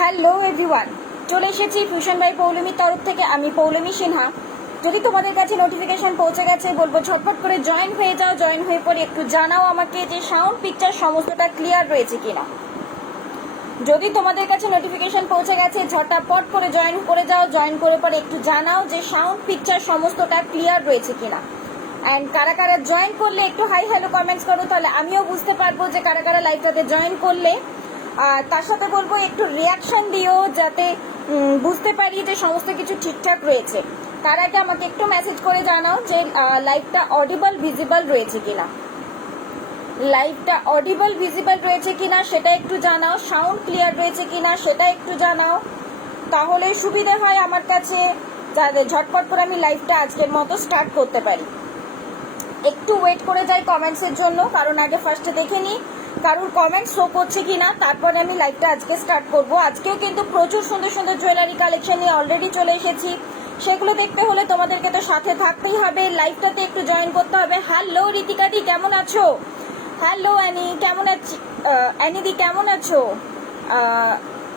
Hello everyone, চলে এসেছি fusion by পৌলমীর তরফ থেকে। আমি পৌলমী সিনহা। যদি তোমাদের কাছে নোটিফিকেশন পৌঁছে গেছে, বলবো ঝটপট করে জয়েন হয়ে যাও। জয়েন হয়ে পরে একটু জানাও আমাকে যে সাউন্ড পিকচার সমস্তটা ক্লিয়ার রয়েছে কিনা। যদি তোমাদের কাছে নোটিফিকেশন পৌঁছে গেছে, ঝটপট করে জয়েন করে যাও। জয়েন করে পরে একটু জানাও যে সাউন্ড পিকচার সমস্তটা ক্লিয়ার রয়েছে কিনা। অ্যান্ড কারা কারা জয়েন করলে একটু হাই হ্যালো কমেন্টস করো, তাহলে আমিও বুঝতে পারবো যে কারা কারা লাইভটাতে জয়েন করলে। আর তার সাথে বলবো একটু রিয়াকশন দিও, যাতে বুঝতে পারি যে সমস্ত কিছু ঠিকঠাক রয়েছে। তার আগে আমাকে একটু মেসেজ করে জানাও যে লাইভটা অডিবল ভিজিবল রয়েছে কিনা। লাইভটা অডিবল ভিজিবল রয়েছে কিনা সেটা একটু জানাও। সাউন্ড ক্লিয়ার রয়েছে কিনা সেটা একটু জানাও, তাহলে সুবিধে হয় আমার কাছে, যাতে ঝটপট করে আমি লাইভটা আজকের মতো স্টার্ট করতে পারি। একটু ওয়েট করে যাই কমেন্টসের জন্য, কারণ আগে ফার্স্টে দেখে নিই কারোর কমেন্ট শো করছে কিনা, তারপরে আমি লাইভটা আজকে স্টার্ট করব। আজকেও কিন্তু প্রচুর সুন্দর সুন্দর জুয়েলারি কালেকশন নিয়ে অলরেডি চলে এসেছি। সেগুলো দেখতে হলে তোমাদেরকে তো সাথে থাকতেই হবে, লাইভটাতে একটু জয়েন করতে হবে। হ্যালো রিতিকাদি, কেমন আছো? হ্যালো অ্যানি, কেমন আছি? অ্যানিদি কেমন আছো?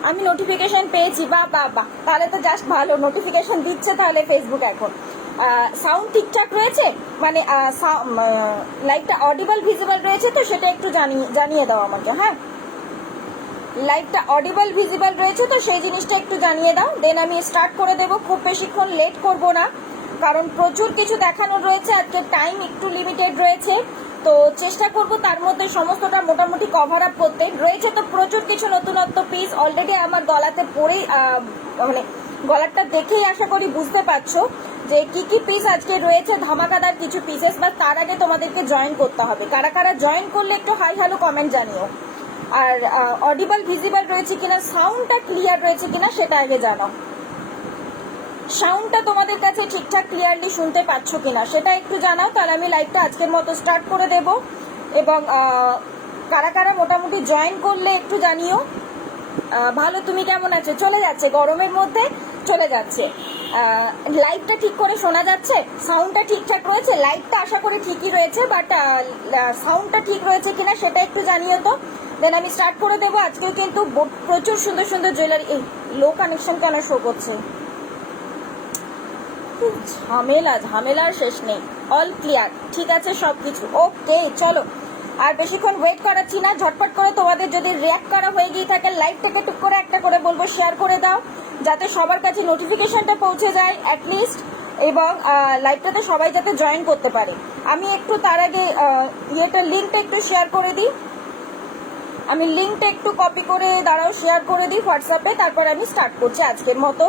আমি নোটিফিকেশন পেয়েছি, বাহ বাহ বাহ, তাহলে তো জাস্ট ভালো, নোটিফিকেশন দিচ্ছে তাহলে ফেসবুক এখন। সাউন্ড ঠিকঠাক রয়েছে, মানে লাইভটা অডিবল ভিজিবল রয়েছে তো সেটা একটু জানিয়ে দাও আমাকে। হ্যাঁ, লাইভটা অডিবল ভিজিবল রয়েছে তো সেই জিনিসটা একটু জানিয়ে দাও, দেন আমি স্টার্ট করে দেবো। খুব বেশিক্ষণ লেট করব না, কারণ প্রচুর কিছু দেখানোর রয়েছে। আজকে টাইম একটু লিমিটেড রয়েছে, তো চেষ্টা করব তার মধ্যে সমস্তটা মোটামুটি কভার আপ করতে। রয়েছে তো প্রচুর কিছু নতুনত্ব পিস, অলরেডি আমার গলাতে পরেই মানে গলাটা দেখেই আশা করি বুঝতে পারছো যে কি কি পিস আজকে রয়েছে, ধামাকাদার কিছু পিসেস। বা তার আগে তোমাদেরকে জয়েন করতে হবে। কারা কারা জয়েন করলে একটু হাই হ্যালো কমেন্ট জানিও। আর অডিবল ভিজিবল রয়েছে কিনা, সাউন্ডটা ক্লিয়ার রয়েছে কিনা সেটা আগে জানাও। সাউন্ডটা তোমাদের কাছে ঠিকঠাক ক্লিয়ারলি শুনতে পাচ্ছ কিনা সেটা একটু জানাও, তাহলে আমি লাইভটা আজকের মতো স্টার্ট করে দেব। এবং কারা কারা মোটামুটি জয়েন করলে একটু জানিও। ভালো, তুমি কেমন আছো? চলে যাচ্ছে, গরমের মধ্যে চলে যাচ্ছে। লাইভটা ঠিক করে শোনা যাচ্ছে? সাউন্ডটা ঠিকঠাক রয়েছে? লাইভটা আশা করি ঠিকই রয়েছে, বাট সাউন্ডটা ঠিক রয়েছে কিনা সেটা একটু জানিও তো, দেন আমি স্টার্ট করে দেবো। আজকেও কিন্তু প্রচুর সুন্দর সুন্দর জুয়েলারি। লো কানেকশন কেন শো করছে? ঝামেলার শেষ নেই। অল ক্লিয়ার, ঠিক আছে সব কিছু ওকে। চলো আর বেশিক্ষণ ওয়েট করাচ্ছি না, ঝটপট করে তোমাদের যদি রিয়াক্ট করা হয়ে গিয়ে থাকে, লাইভটাকে টুক করে একটা করে বলবো শেয়ার করে দাও, যাতে সবার কাছে নোটিফিকেশনটা পৌঁছে যায় অ্যাটলিস্ট, এবং লাইভটাতে সবাই যাতে জয়েন করতে পারে। আমি একটু তার আগে লিঙ্কটা একটু শেয়ার করে দিই। আমি লিঙ্কটা একটু কপি করে দাঁড়াও, শেয়ার করে দিই হোয়াটসঅ্যাপে, তারপর আমি স্টার্ট করছি আজকের মতো।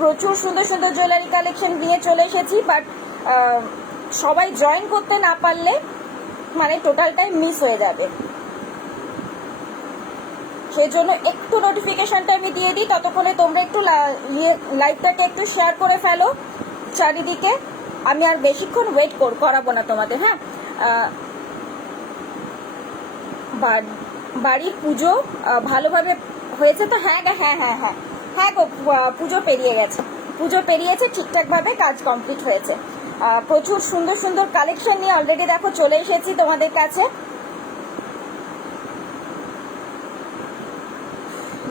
প্রচুর সুন্দর সুন্দর জুয়েলারি কালেকশন নিয়ে চলে এসেছি, বাট সবাই জয়েন করতে না পারলে মানে টোটালটাই মিস হয়ে যাবে। সেই জন্য একটু নোটিফিকেশনটা আমি দিয়ে দিই, ততক্ষণে তোমরা একটু লাইভটাকে একটু শেয়ার করে ফেলো চারিদিকে। আমি আর বেশিক্ষণ ওয়েট করাবো না তোমাদের। হ্যাঁ, বাড়ির পুজো ভালোভাবে হয়েছে তো? হ্যাঁ হ্যাঁ হ্যাঁ হ্যাঁ হ্যাঁ গো, পুজো পেরিয়েছে ঠিকঠাকভাবে, কাজ কমপ্লিট হয়েছে। প্রচুর সুন্দর সুন্দর কালেকশন নিয়ে অলরেডি দেখো চলে এসেছি তোমাদের কাছে।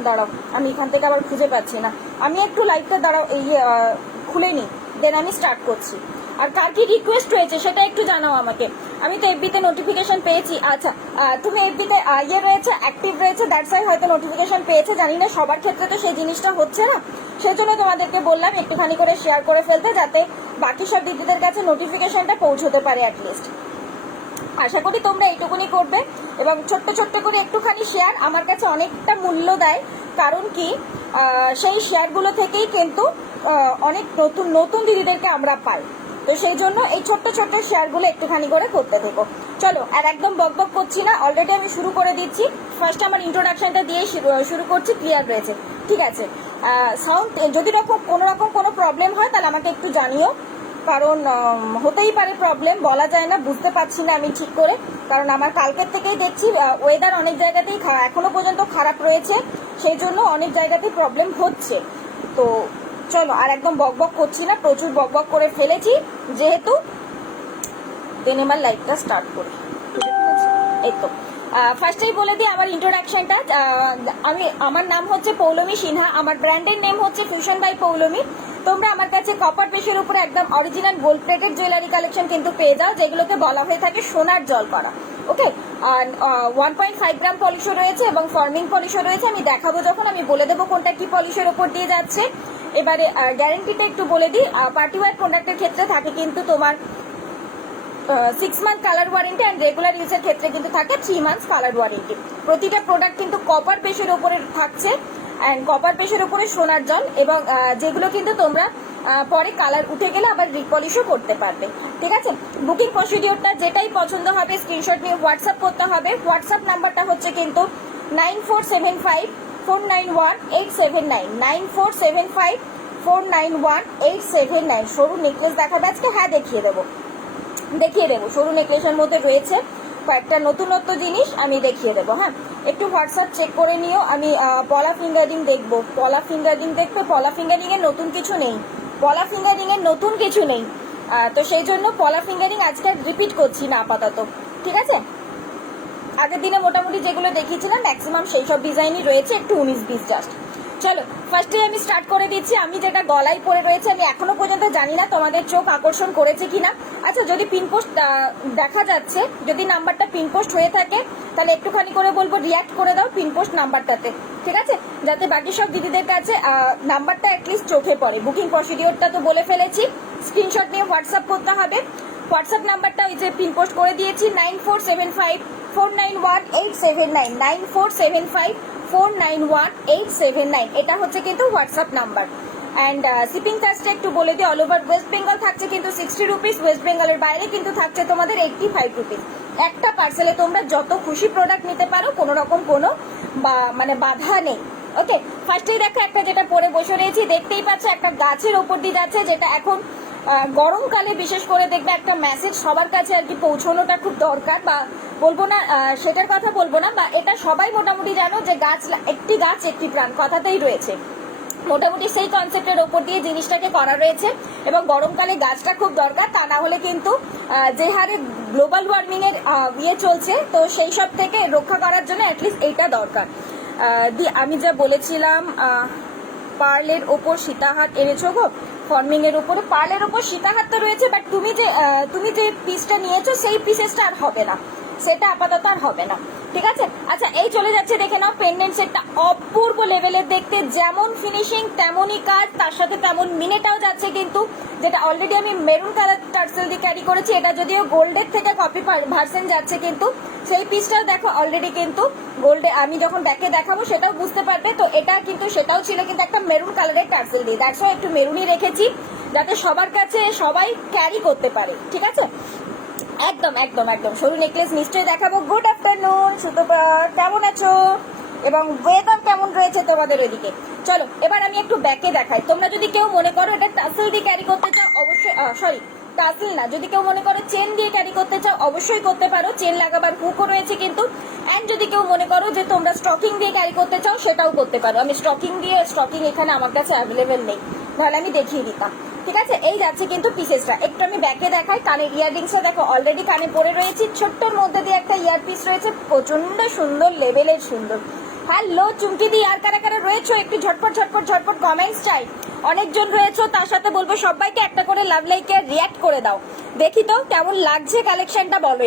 দাঁড়াও, আমি এখান থেকে আবার খুঁজে পাচ্ছি না, আমি একটু লাইভটা দাঁড়াও খুলে নিই, দেন আমি স্টার্ট করছি। আর কার কি রিকোয়েস্ট রয়েছে সেটা একটু জানাও আমাকে। আমি তো এফবিতে নোটিফিকেশন পেয়েছি। আচ্ছা, তুমি এফবিতে রয়েছে, অ্যাক্টিভ রয়েছে, দ্যাটস ওয়াই হয়তো নোটিফিকেশন পেয়েছে। জানি না সবার ক্ষেত্রে তো সেই জিনিসটা হচ্ছে না, সেই জন্য তোমাদেরকে বললাম একটুখানি করে শেয়ার করে ফেলতে, যাতে বাকি সব দিদিদের কাছে নোটিফিকেশনটা পৌঁছতে পারে অ্যাটলিস্ট। আশা করি তোমরা এইটুকুনি করবে, এবং ছোট্ট ছোট্ট করে একটুখানি শেয়ার আমার কাছে অনেকটা মূল্য দেয়। কারণ কি, সেই শেয়ারগুলো থেকেই কিন্তু অনেক নতুন নতুন দিদিদেরকে আমরা পাই। তো সেই জন্য এই ছোট্ট ছোট্ট শেয়ারগুলো একটুখানি করে করতে দেবো। চলো, আর একদম বকবক করছি না, অলরেডি আমি শুরু করে দিচ্ছি। ফার্স্ট আমার ইন্ট্রোডাকশনটা দিয়েই শুরু করছি। ক্লিয়ার রয়েছে? ঠিক আছে। সাউন্ড যদি কোনো রকম কোনো প্রবলেম হয় তাহলে আমাকে একটু জানিও, কারণ হতেই পারে প্রবলেম, বলা যায় না, বুঝতে পারছি না আমি ঠিক করে। কারণ আমার কালকের থেকেই দেখছি ওয়েদার অনেক জায়গাতেই এখনো পর্যন্ত খারাপ রয়েছে, সেই জন্য অনেক জায়গাতেই প্রবলেম হচ্ছে। তো চলো, আর একদম বকবক করছি না, প্রচুর বকবক করে ফেলেছি যেহেতু। দেন এবার লাইভটা স্টার্ট করি। এই তো ফার্স্টেই বলে দিই আমার ইন্ট্রোডাকশনটা। আমার নাম হচ্ছে পৌলমী সিনহা, আমার ব্র্যান্ডের নেম হচ্ছে ফিউশন বাই পৌলমী। তোমরা আমার কাছে কপার পেশের উপরে একদম original gold plated jewellery collection কিন্তু পেয়ে যাও, যেগুলোকে বলা হয়ে থাকে সোনার জল করা। ওকে, আর 1.5 গ্রাম পলিশও রয়েছে এবং ফর্মিং পলিশও রয়েছে। আমি দেখাবো যখন আমি বলে দেবো কোনটা কি পলিশের উপর দিয়ে যাচ্ছে। এবারে গ্যারেন্টিটা একটু বলে দিই। পার্টি ওয়্যার প্রোডাক্টের ক্ষেত্রে থাকে কিন্তু তোমার 6 month colour warranty, and regular ইউজের ক্ষেত্রে কিন্তু থাকে 3 মান্থস কালার ওয়ারেন্টি। প্রতিটা প্রোডাক্ট কিন্তু কপার পেশের উপরে থাকছে, অ্যান্ড কপার পেশের উপরে সোনার জল, এবং যেগুলো কিন্তু তোমরা পরে কালার উঠে গেলে আবার রিপলিশও করতে পারবে। ঠিক আছে, বুকিং প্রসিডিওরটা যেটাই পছন্দ হবে স্ক্রিনশট নিয়ে হোয়াটসঅ্যাপ করতে হবে। হোয়াটসঅ্যাপ নাম্বারটা হচ্ছে কিন্তু 9475491879, 9475491879। সরু নেকলেস দেখাবে আজকে? হ্যাঁ, দেখিয়ে দেবো। সরু নেকলেসের মধ্যে রয়েছে কয়েকটা নতুনত্ব জিনিস, আমি দেখিয়ে দেবো। হ্যাঁ, একটু হোয়াটসঅ্যাপ চেক করে নিও। আমি পলা ফিঙ্গারিং দেখবো। পলা ফিঙ্গারিং দেখবে? পলা ফিঙ্গারিং এর নতুন কিছু নেই, তো সেই জন্য পলা ফিঙ্গারিং আজকে রিপিট করছি না আপাতত। ঠিক আছে, আগের দিনে মোটামুটি যেগুলো দেখিয়েছিলাম ম্যাক্সিমাম সেই সব ডিজাইনই রয়েছে, একটু 19-20 জাস্ট। চলো ফার্স্টে আমি স্টার্ট করে দিচ্ছি। আমি যেটা গলায় পরে রয়েছে, আমি এখনো পর্যন্ত জানি না তোমাদের চোখ আকর্ষণ করেছে কিনা। আচ্ছা, যদি পিনপোস্ট দেখা যাচ্ছে, যদি নাম্বারটা পিনপোস্ট হয়ে থাকে, তাহলে একটুখানি করে বলবো রিয়াক্ট করে দাও পিনপোস্ট নাম্বারটাতে। ঠিক আছে, যাতে বাকি সব দিদিদের কাছে নাম্বারটা অ্যাটলিস্ট চোখে পড়ে। বুকিং প্রসিডিওরটা তো বলে ফেলেছি, স্ক্রিনশট নিয়ে হোয়াটসঅ্যাপ করতে হবে। হোয়াটসঅ্যাপ নাম্বারটা ওই যে পিনপোস্ট করে দিয়েছি, 9475491879, 9475491879। এটা হচ্ছে কিন্তু হোয়াটসঅ্যাপ নাম্বার। অ্যান্ড শিপিং চার্জটা একটু বলে দিই। অল ওভার ওয়েস্ট বেঙ্গল থাকছে কিন্তু 60 রুপিস, ওয়েস্ট বেঙ্গলের বাইরে কিন্তু থাকছে তোমাদের 85 রুপিস। একটা পার্সেলে তোমরা যত খুশি প্রোডাক্ট নিতে পারো, কোনো রকম কোনো বাধা নেই। ওকে, ফার্স্টেই দেখো একটা যেটা পরে বসে রয়েছি, দেখতেই পাচ্ছ একটা গাছের ওপর দিয়ে যাচ্ছে, যেটা এখন গরমকালে বিশেষ করে দেখবে একটা মেসেজ সবার কাছে আর কি পৌঁছানোটা খুব দরকার। বা বলবো না, সেটার কথা বলবো না, বা এটা সবাই মোটামুটি জানো যে একটি গাছ একটি প্রাণ কথাতেই রয়েছে। মোটামুটি সেই কনসেপ্টের ওপর দিয়ে জিনিসটাকে করা রয়েছে, এবং গরমকালে গাছটা খুব দরকার। তা না হলে কিন্তু যে হারে গ্লোবাল ওয়ার্মিং এর চলছে, তো সেই সব থেকে রক্ষা করার জন্য অ্যাটলিস্ট এইটা দরকার। আমি যা বলেছিলাম, পার্লের ওপর সীতাহার এনেছো গো? ফর্মিং এর উপরে পার্লের ওপর সীতাহার তো রয়েছে, বাট তুমি যে পিসটা নিয়েছো সেই পিসেসটা আর হবে না, সেটা আপাতত আর হবে না। ঠিক আছে, আচ্ছা এই চলে যাচ্ছে, দেখে নাও পেন্ডেন্ট সেটটা অপূর্ব লেভেলের দেখতে, যেমন ফিনিশিং তেমনই কাজ, তার সাথে তেমন মিনেটাও যাচ্ছে কিন্তু, যেটা অলরেডি আমি মেরুন কালার টার্সেল দিয়ে ক্যারি করেছি। এটা যদিও গোল্ডের থেকে কপি ভার্সন যাচ্ছে, কিন্তু সেই পিসটাও দেখো অলরেডি কিন্তু গোল্ডে, আমি যখন ব্যাকে দেখাবো সেটাও বুঝতে পারবে। তো এটা কিন্তু সেটাও ছিল কিন্তু একটা মেরুন কালারের টার্সেল দিয়ে, দ্যাটস ওয়াই একটু মেরুনই রেখেছি, যাতে সবার কাছে সবাই ক্যারি করতে পারে। ঠিক আছে, একদম একদম একদম সরু নেকলেস নিশ্চয়ই দেখাবো। গুড আফটারনুন সুতোপার, কেমন আছো এবং ওয়েদার কেমন রয়েছে তোমাদের ওইদিকে? চলো এবার আমি একটু ব্যাকে দেখাই। তোমরা যদি কেউ মনে করো এটা টাসেল দিয়ে ক্যারি করতে চাও, অবশ্যই টাসেল না, যদি কেউ মনে করো চেন দিয়ে ক্যারি করতে চাও, অবশ্যই করতে পারো, চেন লাগাবার হুকও রয়েছে কিন্তু। অ্যান্ড যদি কেউ মনে করো যে তোমরা স্টকিং দিয়ে ক্যারি করতে চাও, সেটাও করতে পারো। আমি স্টকিং এখানে আমার কাছে অ্যাভেলেবেল নেই, তাহলে আমি দেখিয়ে দিতাম। ঠিক আছে, এই যাচ্ছে কিন্তু পিসেসটা। একটু আমি ব্যাকে দেখাই। কানে ইয়াররিংসটা দেখো অলরেডি কানে পরে রয়েছি, ছোট্টর মধ্যে দিয়ে একটা ইয়ার পিস রয়েছে, প্রচন্ড সুন্দর লেভেলের সুন্দর। হ্যালো চুমকি দি, আর কারা কারা রয়েছো একটু ঝটপট ঝটপট ঝটপট কমেন্টস চাই। অনেকজন রয়েছো, তার সাথে বলবো সবাইকে একটা করে লাভ লাইকে রিয়াক্ট করে দাও। দেখি তো কেমন লাগছে কালেকশনটা, বলো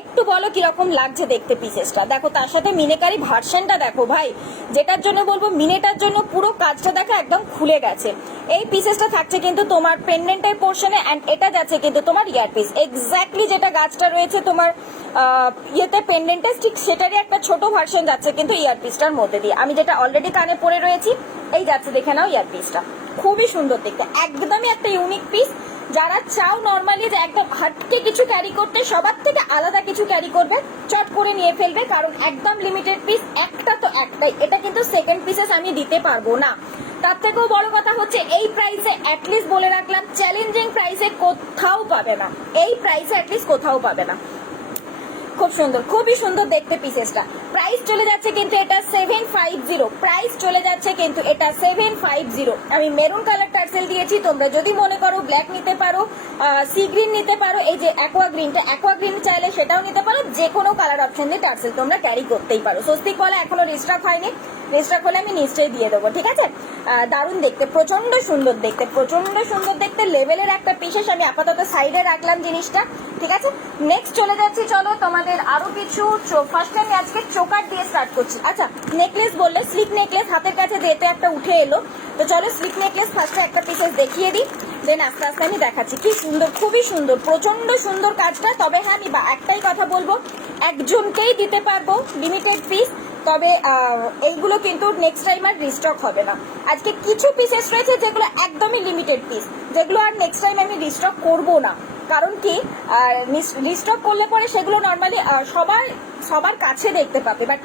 একটু বলো কিরকম লাগছে দেখতে পিসেসটা। দেখো তার সাথে মিনেকারি ভার্সনটা দেখো ভাই, যেটার জন্য বলবো মিনেটার জন্য পুরো কাজটা দেখো একদম খুলে গেছে। এই পিসেসটা থাকছে কিন্তু তোমার পেন্ডেন্টের পোর্শনে, অ্যান্ড এটা যাচ্ছে কিন্তু তোমার ইয়ারপিস, এক্স্যাক্টলি যেটা গাছটা রয়েছে তোমার ইয়েতে পেন্ডেন্টে, ঠিক সেটারই একটা ছোট ভার্সন যাচ্ছে কিন্তু ইয়ারপিসটার মধ্যে দিয়ে। আমি যেটা অলরেডি কানে পরে রয়েছি, এই যাচ্ছে, দেখে নাও ইয়ারপিসটা, খুবই সুন্দর দেখতে, একদমই একটা ইউনিক পিস। যারা চাও নর্মালি যে একদম হাটকে কিছু ক্যারি করতে, সবার থেকে আলাদা কিছু ক্যারি করবে, চট করে নিয়ে ফেলবে, কারণ একদম লিমিটেড পিস, একটা তো একটাই, এটা কিন্তু সেকেন্ড পিসেস আমি দিতে পারবো না। তার থেকেও বড় কথা হচ্ছে এই প্রাইসে অ্যাটলিস্ট বলে রাখলাম, চ্যালেঞ্জিং প্রাইসে কোথাও পাবে না, এই প্রাইসে অ্যাটলিস্ট কোথাও পাবে না। খুব সুন্দর, খুবই সুন্দর দেখতে পিসেসটা। প্রাইস চলে যাচ্ছে কিন্তু এটা 750, প্রাইস চলে যাচ্ছে কিন্তু এটা 750। আমি মেরুন কালার টার্সেল দিয়েছি, তোমরা যদি মনে করো ব্ল্যাক নিতে পারো, সি গ্রিন নিতে পারো, এই যে অ্যাকোয়া গ্রিন চাইলে সেটাও নিতে পারো, যে কোনো কালার অপশন দিয়ে টার্সেল তোমরা ক্যারি করতেই পারো। স্বস্তিক বলা এখনো রিস্টক হয়নি, রিস্টক হলে আমি নিশ্চয়ই দিয়ে দেবো, ঠিক আছে। দারুণ দেখতে, প্রচন্ড সুন্দর দেখতে, প্রচন্ড সুন্দর দেখতে, লেভেলের একটা পিসেস। আমি আপাতত সাইডে রাখলাম জিনিসটা, ঠিক আছে। নেক্সট চলে যাচ্ছি, চলো তোমাদের আরো কিছু। ফার্স্ট আমি আজকে চোকার দিয়ে স্টার্ট করছি। আচ্ছা, নেকলেস বললে স্লিপ নেকলেস হাতের কাছে যেতে একটা উঠে এলো, তো চলো স্লিপ নেকলেস ফার্স্টে একটা পিসেস দেখিয়ে দিই, দেন আস্তে আস্তে আমি দেখাচ্ছি। কি সুন্দর, খুবই সুন্দর, প্রচন্ড সুন্দর কাজটা। তবে হ্যাঁ, আমি একটাই কথা বলবো, একজনকেই দিতে পারবো, লিমিটেড পিস। তবে এইগুলো কিন্তু নেক্সট টাইম আর রিস্টক হবে না। আজকে কিছু পিসেস রয়েছে যেগুলো একদমই লিমিটেড পিস, যেগুলো আর নেক্সট টাইম আমি রিস্টক করবো না। কারণ কি, রিস্টক করলে পরে সেগুলো নর্মালি সবার কাছে দেখতে পাবে, বাট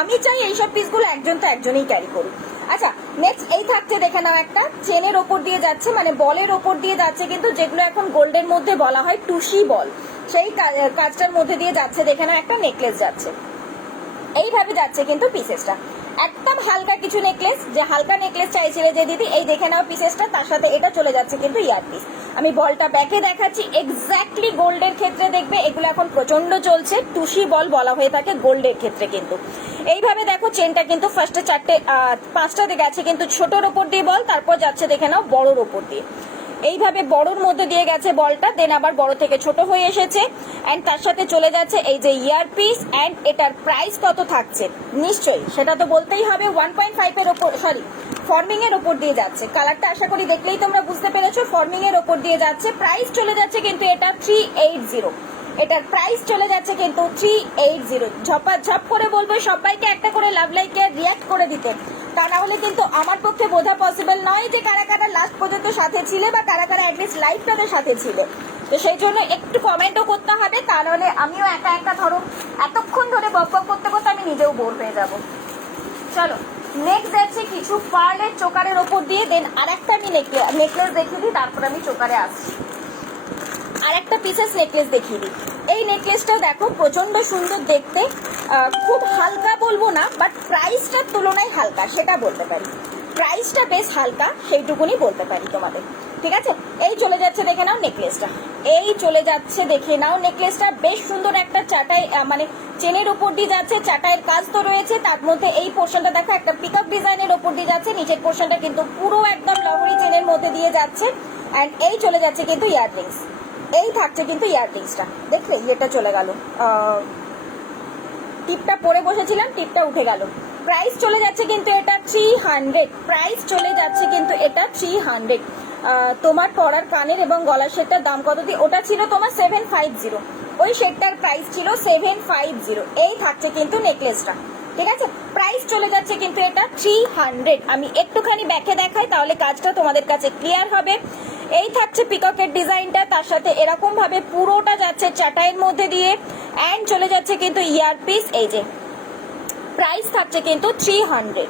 আমি চাই এইসব পিসগুলো একজন তো একজনই ক্যারি করুক। আচ্ছা, নেক্সট এই থাকছে, দেখে নাও, একটা চেনের ওপর দিয়ে যাচ্ছে, মানে বলের ওপর দিয়ে যাচ্ছে, কিন্তু যেগুলো এখন গোল্ডের মধ্যে বলা হয় টুসি বল, সেই কাজটার মধ্যে দিয়ে যাচ্ছে। দেখে নাও, একটা নেকলেস যাচ্ছে, এইভাবে যাচ্ছে কিন্তু পিসেসটা। একদম হালকা কিছু নেকলেস, যে হালকা নেকলেস চাইছিলে যে দিদি, এই দেখে নাও পিসেসটা, তার সাথে এটা চলে যাচ্ছে কিন্তু ইয়ার পিস। আমি বলটা ব্যাকে দেখাচ্ছি, এক্স্যাক্টলি গোল্ডের ক্ষেত্রে দেখবে এগুলো এখন প্রচন্ড চলছে, টুসি বল বলা হয়ে থাকে গোল্ডের ক্ষেত্রে। কিন্তু এইভাবে দেখো চেনটা কিন্তু ফার্স্টে পাঁচটাতে গেছে কিন্তু ছোটর ওপর দিয়ে বল, তারপর যাচ্ছে দেখে নাও বড়োর ওপর দিয়ে, এইভাবে বড়োর মধ্যে দিয়ে গেছে বলটা, দেন আবার বড় থেকে ছোট হয়ে এসেছে, অ্যান্ড তার সাথে চলে যাচ্ছে এই যে ইয়ার পিস। অ্যান্ড এটার প্রাইস কত থাকছে নিশ্চয়ই সেটা তো বলতেই হবে। 1.5 এর ওপর, সরি, ফর্মিং এর ওপর দিয়ে যাচ্ছে। কালারটা আশা করি দেখলেই তোমরা বুঝতে পেরেছো, ফর্মিং এর ওপর দিয়ে যাচ্ছে। প্রাইস চলে যাচ্ছে কিন্তু এটা 380, এটার প্রাইস চলে যাচ্ছে কিন্তু 380। ঝপ করে বলবো সবাইকে একটা করে লাভ লাইকে রিয়াক্ট করে দিতে, তা না হলে কিন্তু আমার পক্ষে বোঝা পসিবল নয় যে কারা কারা লাস্ট পর্যন্ত সাথে ছিলে, বা কারা কারা অ্যাটলিস্ট লাইভটাতে সাথে ছিলে। তো সেই জন্য একটু কমেন্টও করতে হবে, তা নাহলে আমিও একা একা ধরো এতক্ষণ ধরে বক করতে করতে আমি নিজেও বোর হয়ে যাব। চলো নেক্সট যাচ্ছে কিছু পার্লের চোকারের ওপর দিয়ে, দেন আর একটা আমি নেকলেস দেখিয়ে দিই, তারপর আমি চোকারে আসছি। আর একটা পিসেস নেকলেস দেখিয়ে দিই। এই নেকলেসটা দেখো, প্রচন্ড সুন্দর দেখতে, খুব হালকা বলবো না, বাট প্রাইসটার তুলনায় হালকা সেটা বলতে পারি। প্রাইসটা বেশ হালকা, সেইটুকুনি বলতে পারি তোমাদের, ঠিক আছে। এই চলে যাচ্ছে দেখে নাও নেকলেসটা, এই চলে যাচ্ছে দেখে নাও নেকলেসটা। বেশ সুন্দর একটা চাটাই, মানে চেনের উপর দিয়ে যাচ্ছে, চাটাইয়ের কাজ তো রয়েছে, তার মধ্যে এই পোর্শনটা দেখো একটা পিকআপ ডিজাইনের উপর দিয়ে যাচ্ছে, নিচের পোর্শনটা কিন্তু পুরো একদম লহরি চেনের মধ্যে দিয়ে যাচ্ছে। অ্যান্ড এই চলে যাচ্ছে কিন্তু ইয়াররিংস, এই থাকছে কিন্তু ইয়াররিংসটা। দেখলে এটা চলে গেল, টিপটা পরে বসেছিলাম, টিপটা উঠে গেল। প্রাইস চলে যাচ্ছে কিন্তু এটা 300, প্রাইস চলে যাচ্ছে কিন্তু এটা 300। তোমার পরার কানের এবং গলার সেটটার দাম কত দিয়ে, ওটা ছিল তোমার 750, ওই সেটটার প্রাইস ছিল 750। এই থাকছে কিন্তু নেকলেসটা, ঠিক আছে। প্রাইস চলে যাচ্ছে কিন্তু এটা 300। আমি একটুখানি ব্যাকে দেখাই, তাহলে কাজটা তোমাদের কাছে ক্লিয়ার হবে। এই থাকছে পিককের ডিজাইনটা, তার সাথে এরকম ভাবে পুরোটা যাচ্ছে চাটাইয়ের মধ্যে দিয়ে, অ্যান্ড চলে যাচ্ছে কিন্তু ইয়ার পিস। এই যে প্রাইস থাকছে কিন্তু 300।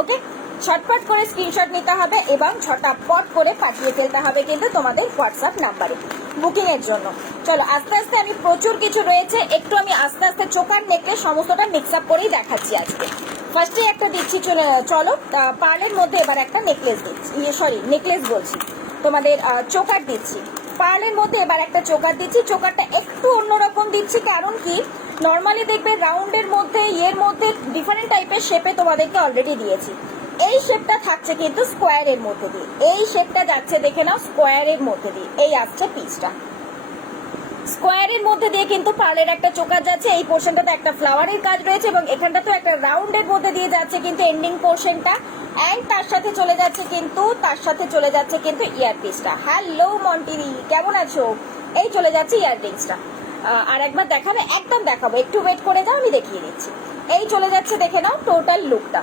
ওকে, ছটপট করে স্ক্রিনশট নিতে হবে এবং ছটাপট করে পাঠিয়ে ফেলতে হবে কিন্তু তোমাদের হোয়াটসঅ্যাপ নাম্বারে বুকিং এর জন্য। চলো আস্তে আস্তে, আমি প্রচুর কিছু রয়েছে, একটু আমি আস্তে আস্তে চোকার নেকলেস সমস্তটা মিক্স আপ করেই দেখাচ্ছি আজকে। ফার্স্টে একটা দিচ্ছি, চলো পার্লের মধ্যে এবার একটা নেকলেস দিচ্ছি, নেকলেস বলছি, তোমাদের চোকার দিচ্ছি। পার্লের মধ্যে এবার একটা চোকার দিচ্ছি। চোকারটা একটু অন্যরকম দিচ্ছি, কারণ কি নর্মালি দেখবে রাউন্ডের মধ্যে এর মধ্যে ডিফারেন্ট টাইপের শেপে তোমাদেরকে অলরেডি দিয়েছি। এই শেপটা থাকছে কিন্তু স্কোয়ারের মধ্যে দিয়ে, এই শেপটা যাচ্ছে দেখে নাও স্কোয়ারের মধ্যে দিয়ে, এই আসছে পিসটা স্কোয়ারের মধ্যে দিয়ে কিন্তু পার্লের একটা চোকার যাচ্ছে। এই পোর্শনটাতে একটা ফ্লাওয়ারের কাজ রয়েছে এবং এখানটা তো একটা রাউন্ডের মধ্যে দিয়ে যাচ্ছে কিন্তু এন্ডিং পোর্শনটা। অ্যান্ড তার সাথে চলে যাচ্ছে কিন্তু ইয়ার পিসটা। হ্যালো মন্টিরি, কেমন আছো? এই চলে যাচ্ছে ইয়াররিংসটা। আর একবার দেখাবে, একদম দেখাবো, একটু ওয়েট করে যাও, আমি দেখিয়ে দিচ্ছি। এই চলে যাচ্ছে দেখে নাও টোটাল লুকটা,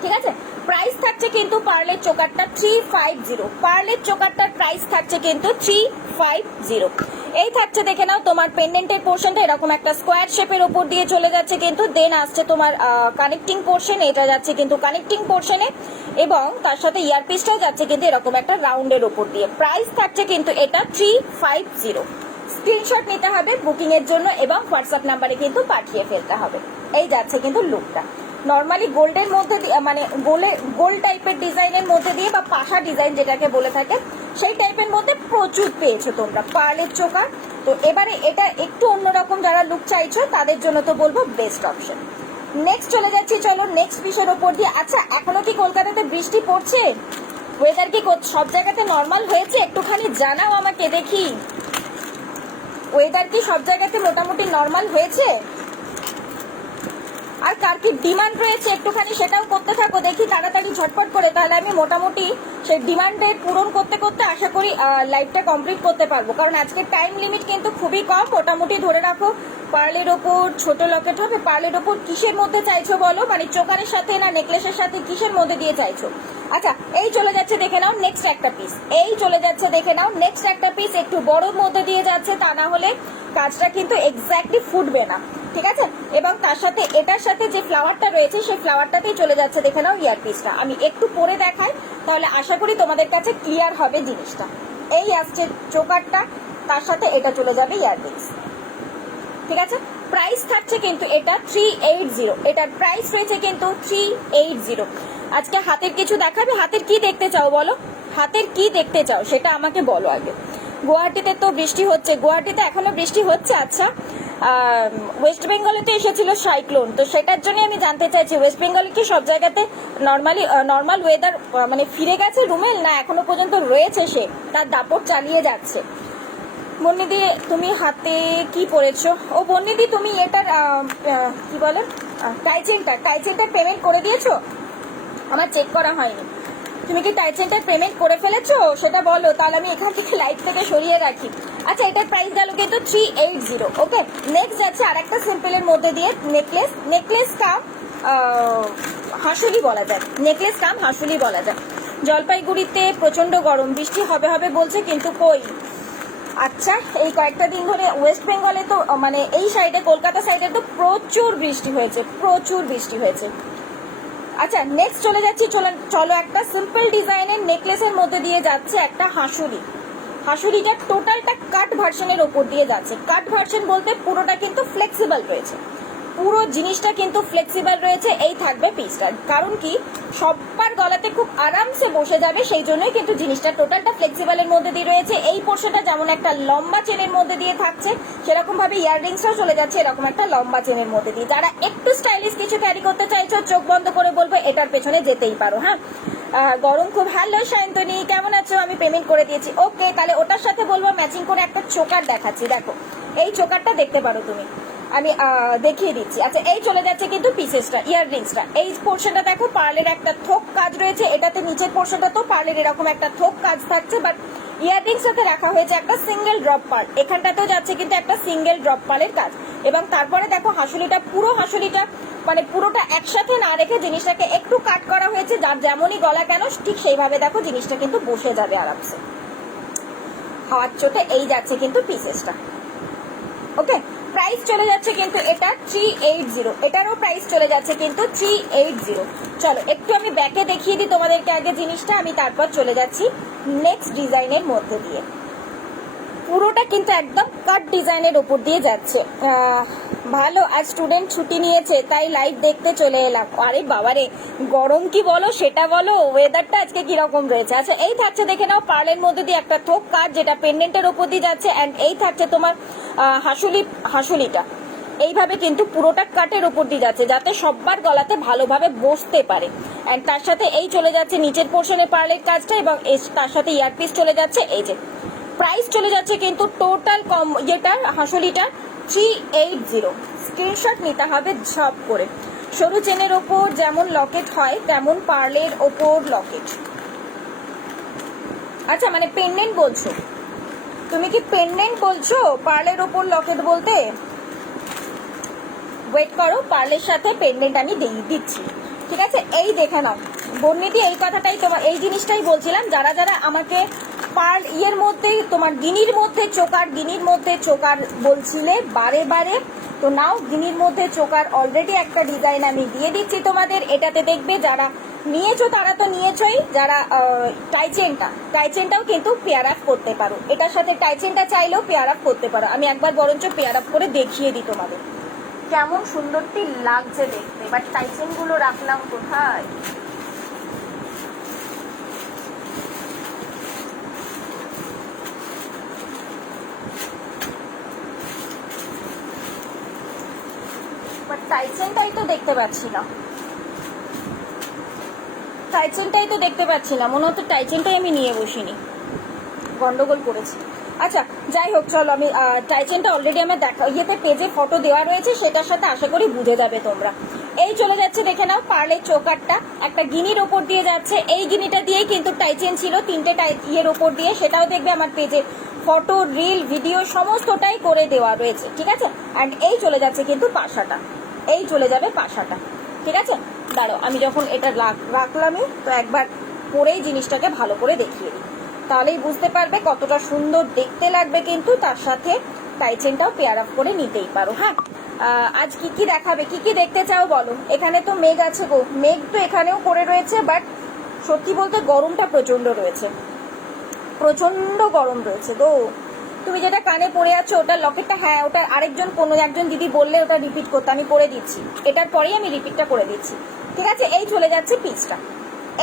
ঠিক আছে। প্রাইস থাকছে কিন্তু পার্লের চোকারটা 350, পার্লের চোকারটার প্রাইস থাকছে কিন্তু 350। এই থাকছে দেখে নাও তোমার পেন্ডেন্টের পোর্শনটা এরকম একটা স্কোয়ার শেপের উপর দিয়ে চলে যাচ্ছে কিন্তু, দেন আসছে তোমার কানেক্টিং পোর্শন, এটা যাচ্ছে কিন্তু কানেক্টিং পোর্শনে, এবং তার সাথে ইয়ারপিসটাও যাচ্ছে কিন্তু এরকম একটা রাউন্ডের উপর দিয়ে। প্রাইস থাকছে কিন্তু এটা 350। স্ক্রিনশট নিতে হবে বুকিং এর জন্য এবং হোয়াটসঅ্যাপ নাম্বারে কিন্তু পাঠিয়ে ফেলতে হবে। এই যাচ্ছে কিন্তু লুকটা নর্মালি গোল্ডের মধ্যে মানে গোল্ড টাইপের ডিজাইনের মধ্যে দিয়ে বা পাশা ডিজাইন যেটাকে বলে থাকে সেই টাইপের মধ্যে প্রচুর পেয়েছো তোমরা পার্লের চোকার। তো এবারে এটা একটু অন্যরকম যারা লুক চাইছো তাদের জন্য তো বলবো বেস্ট অপশন। নেক্সট চলে যাচ্ছি, চলো নেক্সট পিসের ওপর দিয়ে। আচ্ছা এখনো কি কলকাতাতে বৃষ্টি পড়ছে? ওয়েদার কি সব জায়গাতে নর্মাল হয়েছে? একটুখানি জানাও আমাকে দেখি, ওয়েদার কি সব জায়গাতে মোটামুটি নর্মাল হয়েছে? আর কার কি ডিমান্ড রয়েছে একটুখানি সেটাও করতে থাকো দেখি তাড়াতাড়ি ঝটপট করে, তাহলে আমি মোটামুটি সেই ডিমান্ডের পূরণ করতে করতে আশা করি লাইভটা কমপ্লিট করতে পারবো। কারণ আজকে টাইম লিমিট কিন্তু খুবই কম। মোটামুটি ধরে রাখো পার্লের ওপর ছোট লকেট হবে। পার্লের ওপর কিসের মধ্যে চাইছো বলো, মানে চোকারের সাথে না নেকলেসের সাথে, কিসের মধ্যে দিয়ে চাইছো? আচ্ছা এই চলে যাচ্ছে দেখে নাও নেক্সট একটা পিস, এই চলে যাচ্ছে দেখে নাও নেক্সট একটা পিস, একটু বড়র মধ্যে দিয়ে যাচ্ছে, তা না হলে কাজটা কিন্তু এক্স্যাক্টলি ফুটবে না, ঠিক আছে? এবং তার সাথে এটার সাথে যে ফ্লাওয়ারটা রয়েছে সেই ফ্লাওয়ারটাতেই চলে যাচ্ছে দেখে নাও ইয়ার পিসটা। আমি একটু পরে দেখাই তাহলে আশা করি তোমাদের কাছে ক্লিয়ার হবে জিনিসটা। এই আসছে চোকারটা, তার সাথে এটা চলে যাবে ইয়ার পিস, ঠিক আছে? প্রাইস থাকছে কিন্তু এটা 380, এটার প্রাইস রয়েছে কিন্তু 380। আজকে হাতের কিছু দেখাবে, হাতের কি দেখতে চাও বলো, হাতের কি দেখতে চাও সেটা আমাকে বলো আগে। গুয়াহাটিতে তো বৃষ্টি হচ্ছে, গুয়াহাটিতে এখনো বৃষ্টি হচ্ছে। আচ্ছা ওয়েস্ট বেঙ্গলে তো এসেছিল সাইক্লোন, তো সেটার জন্য আমি জানতে চাইছি ওয়েস্ট বেঙ্গলে কি সব জায়গাতে নর্মাল ওয়েদার মানে ফিরে গেছে রুমেল, না এখনো পর্যন্ত রয়েছে সে তার দাপট চালিয়ে যাচ্ছে? বন্নিদি তুমি হাতে কি পরেছো? ও বন্নিদি তুমি এটার কি বলে টাইচেনটার পেমেন্ট করে দিয়েছো? আমার চেক করা হয়নি। তুমি কি টাইচেনটার পেমেন্ট করে ফেলেছো সেটা বলো, তাহলে আমি এখান থেকে লাইভ থেকে সরিয়ে রাখি। আচ্ছা এটার প্রাইস গেল কিন্তু 380। ওকে নেক্সট যাচ্ছে আর একটা সিম্পলের মধ্যে দিয়ে নেকলেস কাম হাঁসুলি বলা যায়, নেকলেস কাম হাঁসুলি বলা যায়। জলপাইগুড়িতে প্রচন্ড গরম, বৃষ্টি হবে হবে বলছে কিন্তু কই। আচ্ছা এই কয়েকটা দিন ধরে ওয়েস্ট বেঙ্গলে তো মানে এই সাইডে কলকাতা সাইডে তো প্রচুর বৃষ্টি হয়েছে, প্রচুর বৃষ্টি হয়েছে। আচ্ছা নেক্সট চলে যাচ্ছি, চলো একটা সিম্পল ডিজাইনের নেকলেসের মধ্যে দিয়ে যাচ্ছে একটা হাঁসুলি। হাঁসুলিটা টোটালটা কাট ভার্সনের ওপর দিয়ে যাচ্ছে। কাট ভার্সন বলতে পুরোটা কিন্তু ফ্লেক্সিবল রয়েছে, পুরো জিনিসটা কিন্তু ফ্লেক্সিবল রয়েছে। এই থাকবে পিসটা, কারণ কি সবার গলাতে খুব আরামসে বসে যাবে, সেই জন্যই কিন্তু জিনিসটা টোটালটা ফ্লেক্সিবলের মধ্যে দিয়ে রয়েছে। এই পোর্শনটা যেমন একটা লম্বা চেনের মধ্যে দিয়ে থাকছে, সেরকম ভাবে ইয়াররিংসটাও চলে যাচ্ছে এরকম একটা লম্বা চেনের মধ্যে দিয়ে। যারা একটু স্টাইলিশ কিছু ক্যারি করতে চাইছো চোখ বন্ধ করে বলবো এটার পেছনে যেতেই পারো। হ্যাঁ গরম খুব। হ্যালো সায়ন্তনী কেমন আছো? আমি পেমেন্ট করে দিয়েছি। ওকে তাহলে ওটার সাথে বলবো ম্যাচিং করে একটা চোকার দেখাচ্ছি, দেখো এই চোকারটা দেখতে পারো তুমি, আমি দেখিয়ে দিচ্ছি। আচ্ছা এই চলে যাচ্ছে কিন্তু পিসেসটা, ইয়াররিংসটা। এই পোর্শনটা দেখো পার্লের একটা থোক কাজ রয়েছে, এটাতে নিচের পোর্শনটা তো পার্লের এরকম একটা থোক কাজ থাকছে, বাট ইয়াররিংসটাতে রাখা হয়েছে একটা সিঙ্গেল ড্রপ পার্ল। এখানটাতেও যাচ্ছে কিন্তু একটা সিঙ্গেল ড্রপ পার্লের কাজ। এবং তারপরে দেখো হাঁসুলিটা, পুরো হাঁসুলিটা মানে পুরোটা একসাথে না রেখে জিনিসটাকে একটু কাট করা হয়েছে, যার যেমনই গলা কেন ঠিক সেইভাবে দেখো জিনিসটা কিন্তু বসে যাবে আরামসে হাওয়ার চোটে। এই যাচ্ছে কিন্তু পিসেসটা। ওকে প্রাইস চলে যাচ্ছে কিন্তু এটা 380, এটারও প্রাইস চলে যাচ্ছে কিন্তু 380। চলো একটু আমি ব্যাকে দেখিয়ে দিই তোমাদেরকে আগে জিনিসটা, আমি তারপর চলে যাচ্ছি নেক্সট ডিজাইনের মধ্যে দিয়ে। পুরোটা কিন্তু একদম কাট ডিজাইনের উপর দিয়ে যাচ্ছে। ভালো, আজ স্টুডেন্ট ছুটি নিয়েছে তাই লাইভ দেখতে চলে এলাম। আরে বাবারে গরম কি বলো সেটা বলো, ওয়েদারটা আজকে কিরকম রয়েছে। আচ্ছা এই থাকছে দেখে নাও পার্লের মধ্যে দিয়ে একটা থোক কাজ যেটা পেন্ডেন্টের উপর দিয়ে যাচ্ছে, অ্যান্ড এই থাকছে তোমার হাঁসুলিটা এইভাবে কিন্তু পুরোটা কাটের উপর দিয়ে যাচ্ছে যাতে সবার গলাতে ভালোভাবে বসতে পারে। অ্যান্ড তার সাথে এই চলে যাচ্ছে নিচের পোর্শনে পার্লের কাজটা, এবং তার সাথে ইয়ারপিস চলে যাচ্ছে। এই যে প্রাইস চলে যাচ্ছে কিন্তু টোটাল কম যেটা হাঁসুলিটা 380। স্ক্রিনশট নিতে হবে ঝপ করে। সরু চেনের ওপর যেমন লকেট হয় তেমন পার্লের ওপর লকেট। আচ্ছা মানে পেন্ডেন্ট বলছো, তুমি কি পেন্ডেন্ট বলছো পার্লের ওপর লকেট বলতে? ওয়েট করো, পার্লের সাথে পেন্ডেন্ট আমি দিচ্ছি, ঠিক আছে? এই দেখে নাও বর্ণিদি, এই কথাটাই তোমার এই জিনিসটাই বলছিলাম। যারা যারা আমাকে পার্ল ইয়ের মধ্যে তোমার গিনির মধ্যে চোকার বলছিলে বারে বারে, তো নাও, গিনির মধ্যে চোকার অলরেডি একটা ডিজাইন আমি দিয়ে দিচ্ছি তোমাদের। এটাতে দেখবে যারা নিয়েছো তারা তো নিয়েছোই, যারা টাইচেনটাও কিন্তু পেয়ার আপ করতে পারো, এটার সাথে টাইচেনটা চাইলেও পেয়ার আপ করতে পারো। আমি একবার বরঞ্চ পেয়ার আপ করে দেখিয়ে দিই তোমাদের কেমন সুন্দরটি লাগছে দেখতে। বাট টাইচেন গুলো রাখলাম কোথায়? বাট টাইচেনটাই তো দেখতে পাচ্ছি না, টাইচেনটাই তো দেখতে পাচ্ছি না, মনে হতো টাইচেনটাই আমি নিয়ে বসিনি, গন্ডগোল করেছি। আচ্ছা যাই হোক, চলো আমি টাইচেনটা অলরেডি আমার ইয়েতে পেজে ফটো দেওয়া রয়েছে, সেটার সাথে আশা করি বুঝে যাবে তোমরা। এই চলে যাচ্ছে, দেখে নাও, পার্লের চোকারটা একটা গিনির ওপর দিয়ে যাচ্ছে। এই গিনিটা দিয়েই কিন্তু টাইচেন ছিল, 3টে ইয়ের ওপর দিয়ে, সেটাও দেখবে আমার পেজে ফটো, রিল, ভিডিও সমস্তটাই করে দেওয়া রয়েছে, ঠিক আছে। অ্যান্ড এই চলে যাচ্ছে কিন্তু পাশাটা, এই চলে যাবে পাশাটা, ঠিক আছে। দাঁড়ো, আমি যখন এটা রাখলামই তো একবার পরেই জিনিসটাকে ভালো করে দেখিয়ে দিই, তাহলেই বুঝতে পারবে কতটা সুন্দর দেখতে লাগবে। কিন্তু তার সাথে টাইচেনটাও পেয়ার আপ করে নিতেই পারো। হ্যাঁ, আজ কি কি দেখাবে, কি কি দেখতে চাও বলো? এখানে তো মেঘ আছে গো, মেঘ তো এখানেও করে রয়েছে, বাট সত্যি বলতে গরমটা প্রচন্ড রয়েছে, প্রচন্ড গরম রয়েছে গো। তুমি যেটা কানে পরে আছো ওটা লকেটটা, হ্যাঁ ওটা আরেকজন কোনো একজন দিদি বললে ওটা রিপিট করতে, আমি করে দিচ্ছি, এটার পরেই আমি রিপিটটা করে দিচ্ছি, ঠিক আছে। এই চলে যাচ্ছে পিচটা,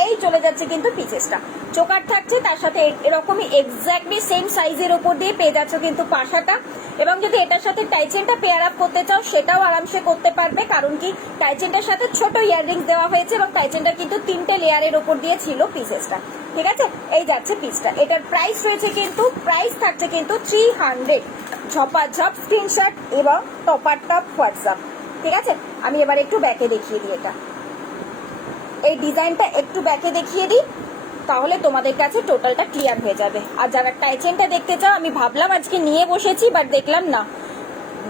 এই চলে যাচ্ছে কিন্তু পিচেসটা, চোকার থাকছে, তার সাথে এরকমই এক্স্যাক্টলি সেম সাইজের ওপর দিয়ে পেয়ে যাচ্ছ কিন্তু পাশাটা। এবং যদি এটার সাথে টাইচেনটা পেয়ার আপ করতে চাও সেটাও আরামসে করতে পারবে, কারণ কি টাইচেনটার সাথে ছোট ইয়াররিংস দেওয়া হয়েছে এবং টাইচেনটা কিন্তু 3টে লেয়ারের ওপর দিয়ে ছিল পিসেসটা, ঠিক আছে। এই যাচ্ছে পিসটা, এটার প্রাইস রয়েছে কিন্তু, প্রাইস থাকছে কিন্তু 300, ঝপাঝপ স্ক্রিনশট এবং টপার টপ হোয়াটসঅ্যাপ, ঠিক আছে। আমি এবার একটু ব্যাকে দেখিয়ে দিই, এটা এই ডিজাইনটা একটু ব্যাকে দেখিয়ে দিই, তাহলে তোমাদের কাছে টোটালটা ক্লিয়ার হয়ে যাবে। আর যারা টাইচেনটা দেখতে চাও, আমি ভাবলাম আজকে নিয়ে বসেছি, বাট দেখলাম না,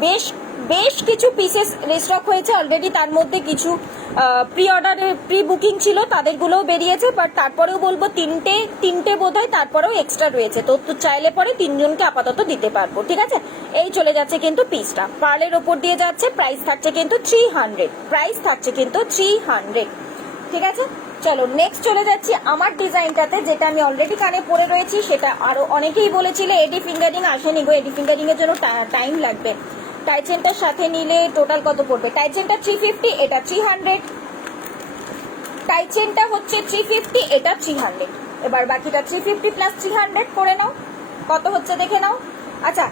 বেশ বেশ কিছু পিসেস রিস্টক হয়েছে অলরেডি, তার মধ্যে কিছু প্রি অর্ডারে প্রি বুকিং ছিল তাদেরগুলোও বেরিয়েছে, বাট তারপরেও বলবো তিনটে বোধ হয় তারপরেও এক্সট্রা রয়েছে, তো চাইলে পরে 3জনকে আপাতত দিতে পারবো, ঠিক আছে। এই চলে যাচ্ছে কিন্তু পিসটা, পার্লের ওপর দিয়ে যাচ্ছে, প্রাইস থাকছে কিন্তু 300, প্রাইস থাকছে কিন্তু 300, ঠিক আছে। চলো নেক্সট চলে যাচ্ছি আমার ডিজাইনটাতে, যেটা আমি অলরেডি কানে পরে রয়েছি, সেটা আরো অনেকেই বলেছিলে এডি ফিঙ্গারিং আসেনি গো, এডি ফিঙ্গারিং এর জন্য টাইম লাগবে। টাইচেনটার সাথে নিলে টোটাল কত পড়বে? টাইচেনটা 350, এটা 300, টাইচেনটা হচ্ছে 350, এটা 300, এবার বাকিটা 350 প্লাস 300 করে নাও, কত হচ্ছে দেখে নাও। আচ্ছা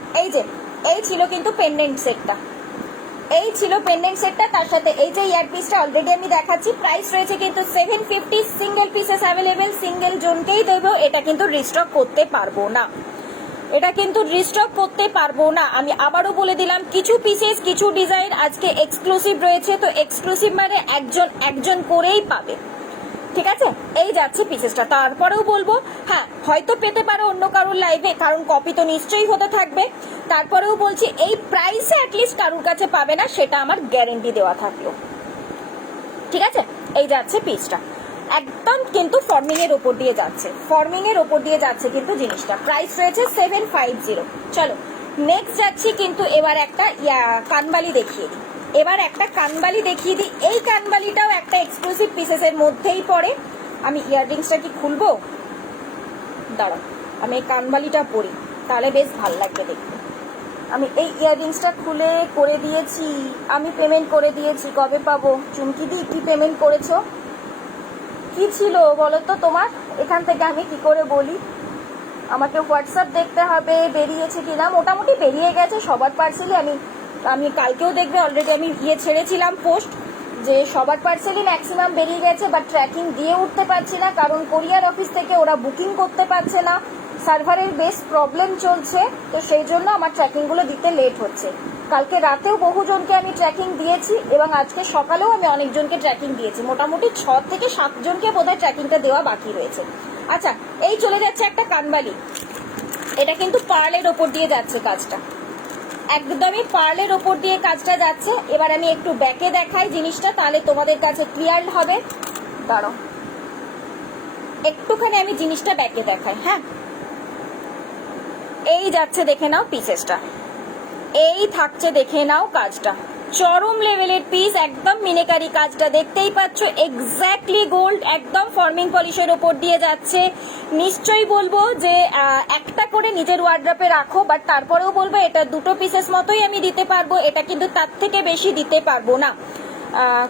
এই ছিল কিন্তু পেন্ডেন্ট সেটটা, এই ছিল পেন্ডেন্ট সেটটা, তার সাথে এই যে ইয়ারপিসটা অলরেডি আমি দেখাচ্ছি, প্রাইস রয়েছে কিন্তু 750, সিঙ্গেল পিসেস অ্যাভেলেবেল, সিঙ্গেল জনকেই দেবো, এটা কিন্তু রিস্টক করতে পারবো না, এটা কিন্তু রিস্টক করতে পারবো না। আমি আবারও বলে দিলাম, কিছু পিসেস কিছু ডিজাইন আজকে এক্সক্লুসিভ রয়েছে, তো এক্সক্লুসিভ মানে একজন করেই পাবে, ঠিক আছে। এই যাচ্ছে পিসেসটা, তারপরেও বলবো হ্যাঁ হয়তো পেতে পারো অন্য কারোর লাইভে, কারণ কপি তো নিশ্চয়ই হতে থাকবে, তারপরেও বলছি এই প্রাইসে অ্যাটলিস্ট কারোর কাছে পাবে না, সেটা আমার গ্যারেন্টি দেওয়া থাকলো, ঠিক আছে। এই যাচ্ছে পিসটা, একদম কিন্তু ফর্মিং এর ওপর দিয়ে যাচ্ছে, ফর্মিং এর ওপর দিয়ে যাচ্ছে কিন্তু জিনিসটা, প্রাইস রয়েছে 750। চলো নেক্সট যাচ্ছি কিন্তু এবার একটা কানবালি দেখিয়ে দিই, এবার একটা কানবালি দেখিয়ে দিই, এই কানবালিটাও একটা এক্সক্লুসিভ পিসেস এর মধ্যেই পড়ে। আমি ইয়াররিংসটা কি খুলবো? দাঁড়াও, আমি এই কানবালিটা পরি, তাহলে বেশ ভালো লাগবে দেখতে। আমি এই ইয়াররিংসটা খুলে করে দিয়েছি, আমি পেমেন্ট করে দিয়েছি, কবে পাবো? চুমকি দি কি পেমেন্ট করেছো? কি ছিল বলো তো তোমার? এখান থেকে আমি কি করে বলি? আমাকে হোয়াটসঅ্যাপ দেখতে হবে বেরিয়েছে কিনা, মোটামুটি বেরিয়ে গেছে সবার পার্সেলই। আমি কালকেও দেখবে অলরেডি আমি ছেড়েছিলাম পোস্ট যে সবার পার্সেলই ম্যাক্সিমাম বেরিয়ে গেছে, বাট ট্র্যাকিং দিয়ে উঠতে পারছি না, কারণ কোরিয়ার অফিস থেকে ওরা বুকিং করতে পারছে না, সার্ভারের বেশ প্রবলেম চলছে, তো সেই জন্য আমার ট্র্যাকিংগুলো দিতে লেট হচ্ছে। কালকে রাতেও বহুজনকে আমি ট্র্যাকিং দিয়েছি এবং আজকে সকালেও আমি অনেকজনকে ট্র্যাকিং দিয়েছি, মোটামুটি 6 থেকে 7 জনকে বোধহয় ট্র্যাকিংটা দেওয়া বাকি রয়েছে। আচ্ছা এই চলে যাচ্ছে একটা কানবালি, এটা কিন্তু পার্লের ওপর দিয়ে যাচ্ছে কাজটা, একদমই পার্লের ওপর দিয়ে কাজটা যাচ্ছে। এবার আমি একটু ব্যাকে দেখাই জিনিসটা, তাহলে তোমাদের কাছে ক্লিয়ার হবে। দাঁড়াও একটুখানি আমি জিনিসটা ব্যাকে দেখাই। হ্যাঁ এই যাচ্ছে, দেখে নাও পিসেসটা, এই থাকছে, দেখে নাও কাজটা, চরম লেভেলের পিস, একদম মিনেকারি কাজটা দেখতেই পাচ্ছ, এক্স্যাক্টলি গোল্ড, একদম ফর্মিং পলিশের ওপর দিয়ে যাচ্ছে। নিশ্চয়ই বলবো যে একটা করে নিজের ওয়ার্ড্রপে রাখো, বাট তারপরেও বলবো এটা দুটো পিসেস মতোই আমি দিতে পারবো, এটা কিন্তু তার থেকে বেশি দিতে পারবো না।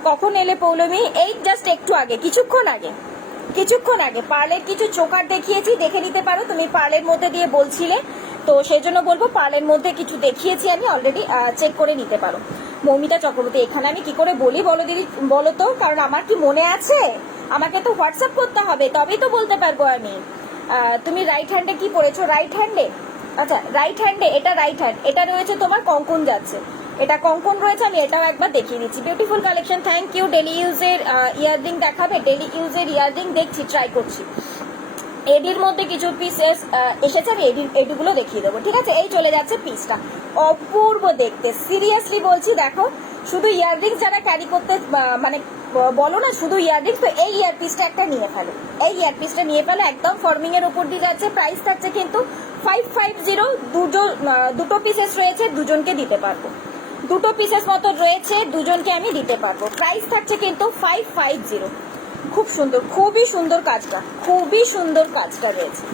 কখন এলে পৌলমী? এই জাস্ট একটু আগে, কিছুক্ষণ আগে পার্লের কিছু চোকার দেখিয়েছি, দেখে নিতে পারো। তুমি পার্লের মধ্যে দিয়ে বলছিলে, তো সেই জন্য বলবো পার্লের মধ্যে কিছু দেখিয়েছি আমি অলরেডি, চেক করে নিতে পারো। মৌমিতা চক্রবর্তী, এখানে আমি কি করে বলি বলো দিদি, বলো তো, কারণ আমার কি মনে আছে? আমাকে তো হোয়াটসঅ্যাপ করতে হবে, তবেই তো বলতে পারবো আমি। তুমি রাইট হ্যান্ডে কি পড়েছো? রাইট হ্যান্ডে, আচ্ছা রাইট হ্যান্ডে, এটা রাইট হ্যান্ড, এটা রয়েছে তোমার কঙ্কন যাচ্ছে, এটা কঙ্কন রয়েছে, আমি এটাও একবার দেখিয়ে দিচ্ছি। Beautiful collection, thank you. Daily ইউজের ইয়াররিং দেখাবে? ডেলি ইউজের ইয়াররিং দেখছি, ট্রাই করছি। এডির মধ্যে কিছু পিসেস এসেছে, আমি এডিগুলো দেখিয়ে দেবো, ঠিক আছে? এই চলে যাচ্ছে পিসটা, অপূর্ব দেখতে, সিরিয়াসলি বলছি। দেখো, শুধু ইয়াররিং যারা ক্যারি করতে মানে বলো না শুধু ইয়াররিং, তো এই ইয়ারপিসটা একটা নিয়ে ফেলো, এই ইয়ারপিসটা নিয়ে ফেলো, একদম ফর্মিং এর উপর দিয়ে যাচ্ছে। প্রাইস থাকছে কিন্তু 550, দুটো পিসেস রয়েছে, দুজনকে দিতে পারবো, দুটো পিসেস মতো রয়েছে, দুজনকে আমি দিতে পারবো। প্রাইস থাকছে কিন্তু 550। খুব সুন্দর, খুবই সুন্দর কাজটা, খুবই সুন্দর কাজটা রয়েছে।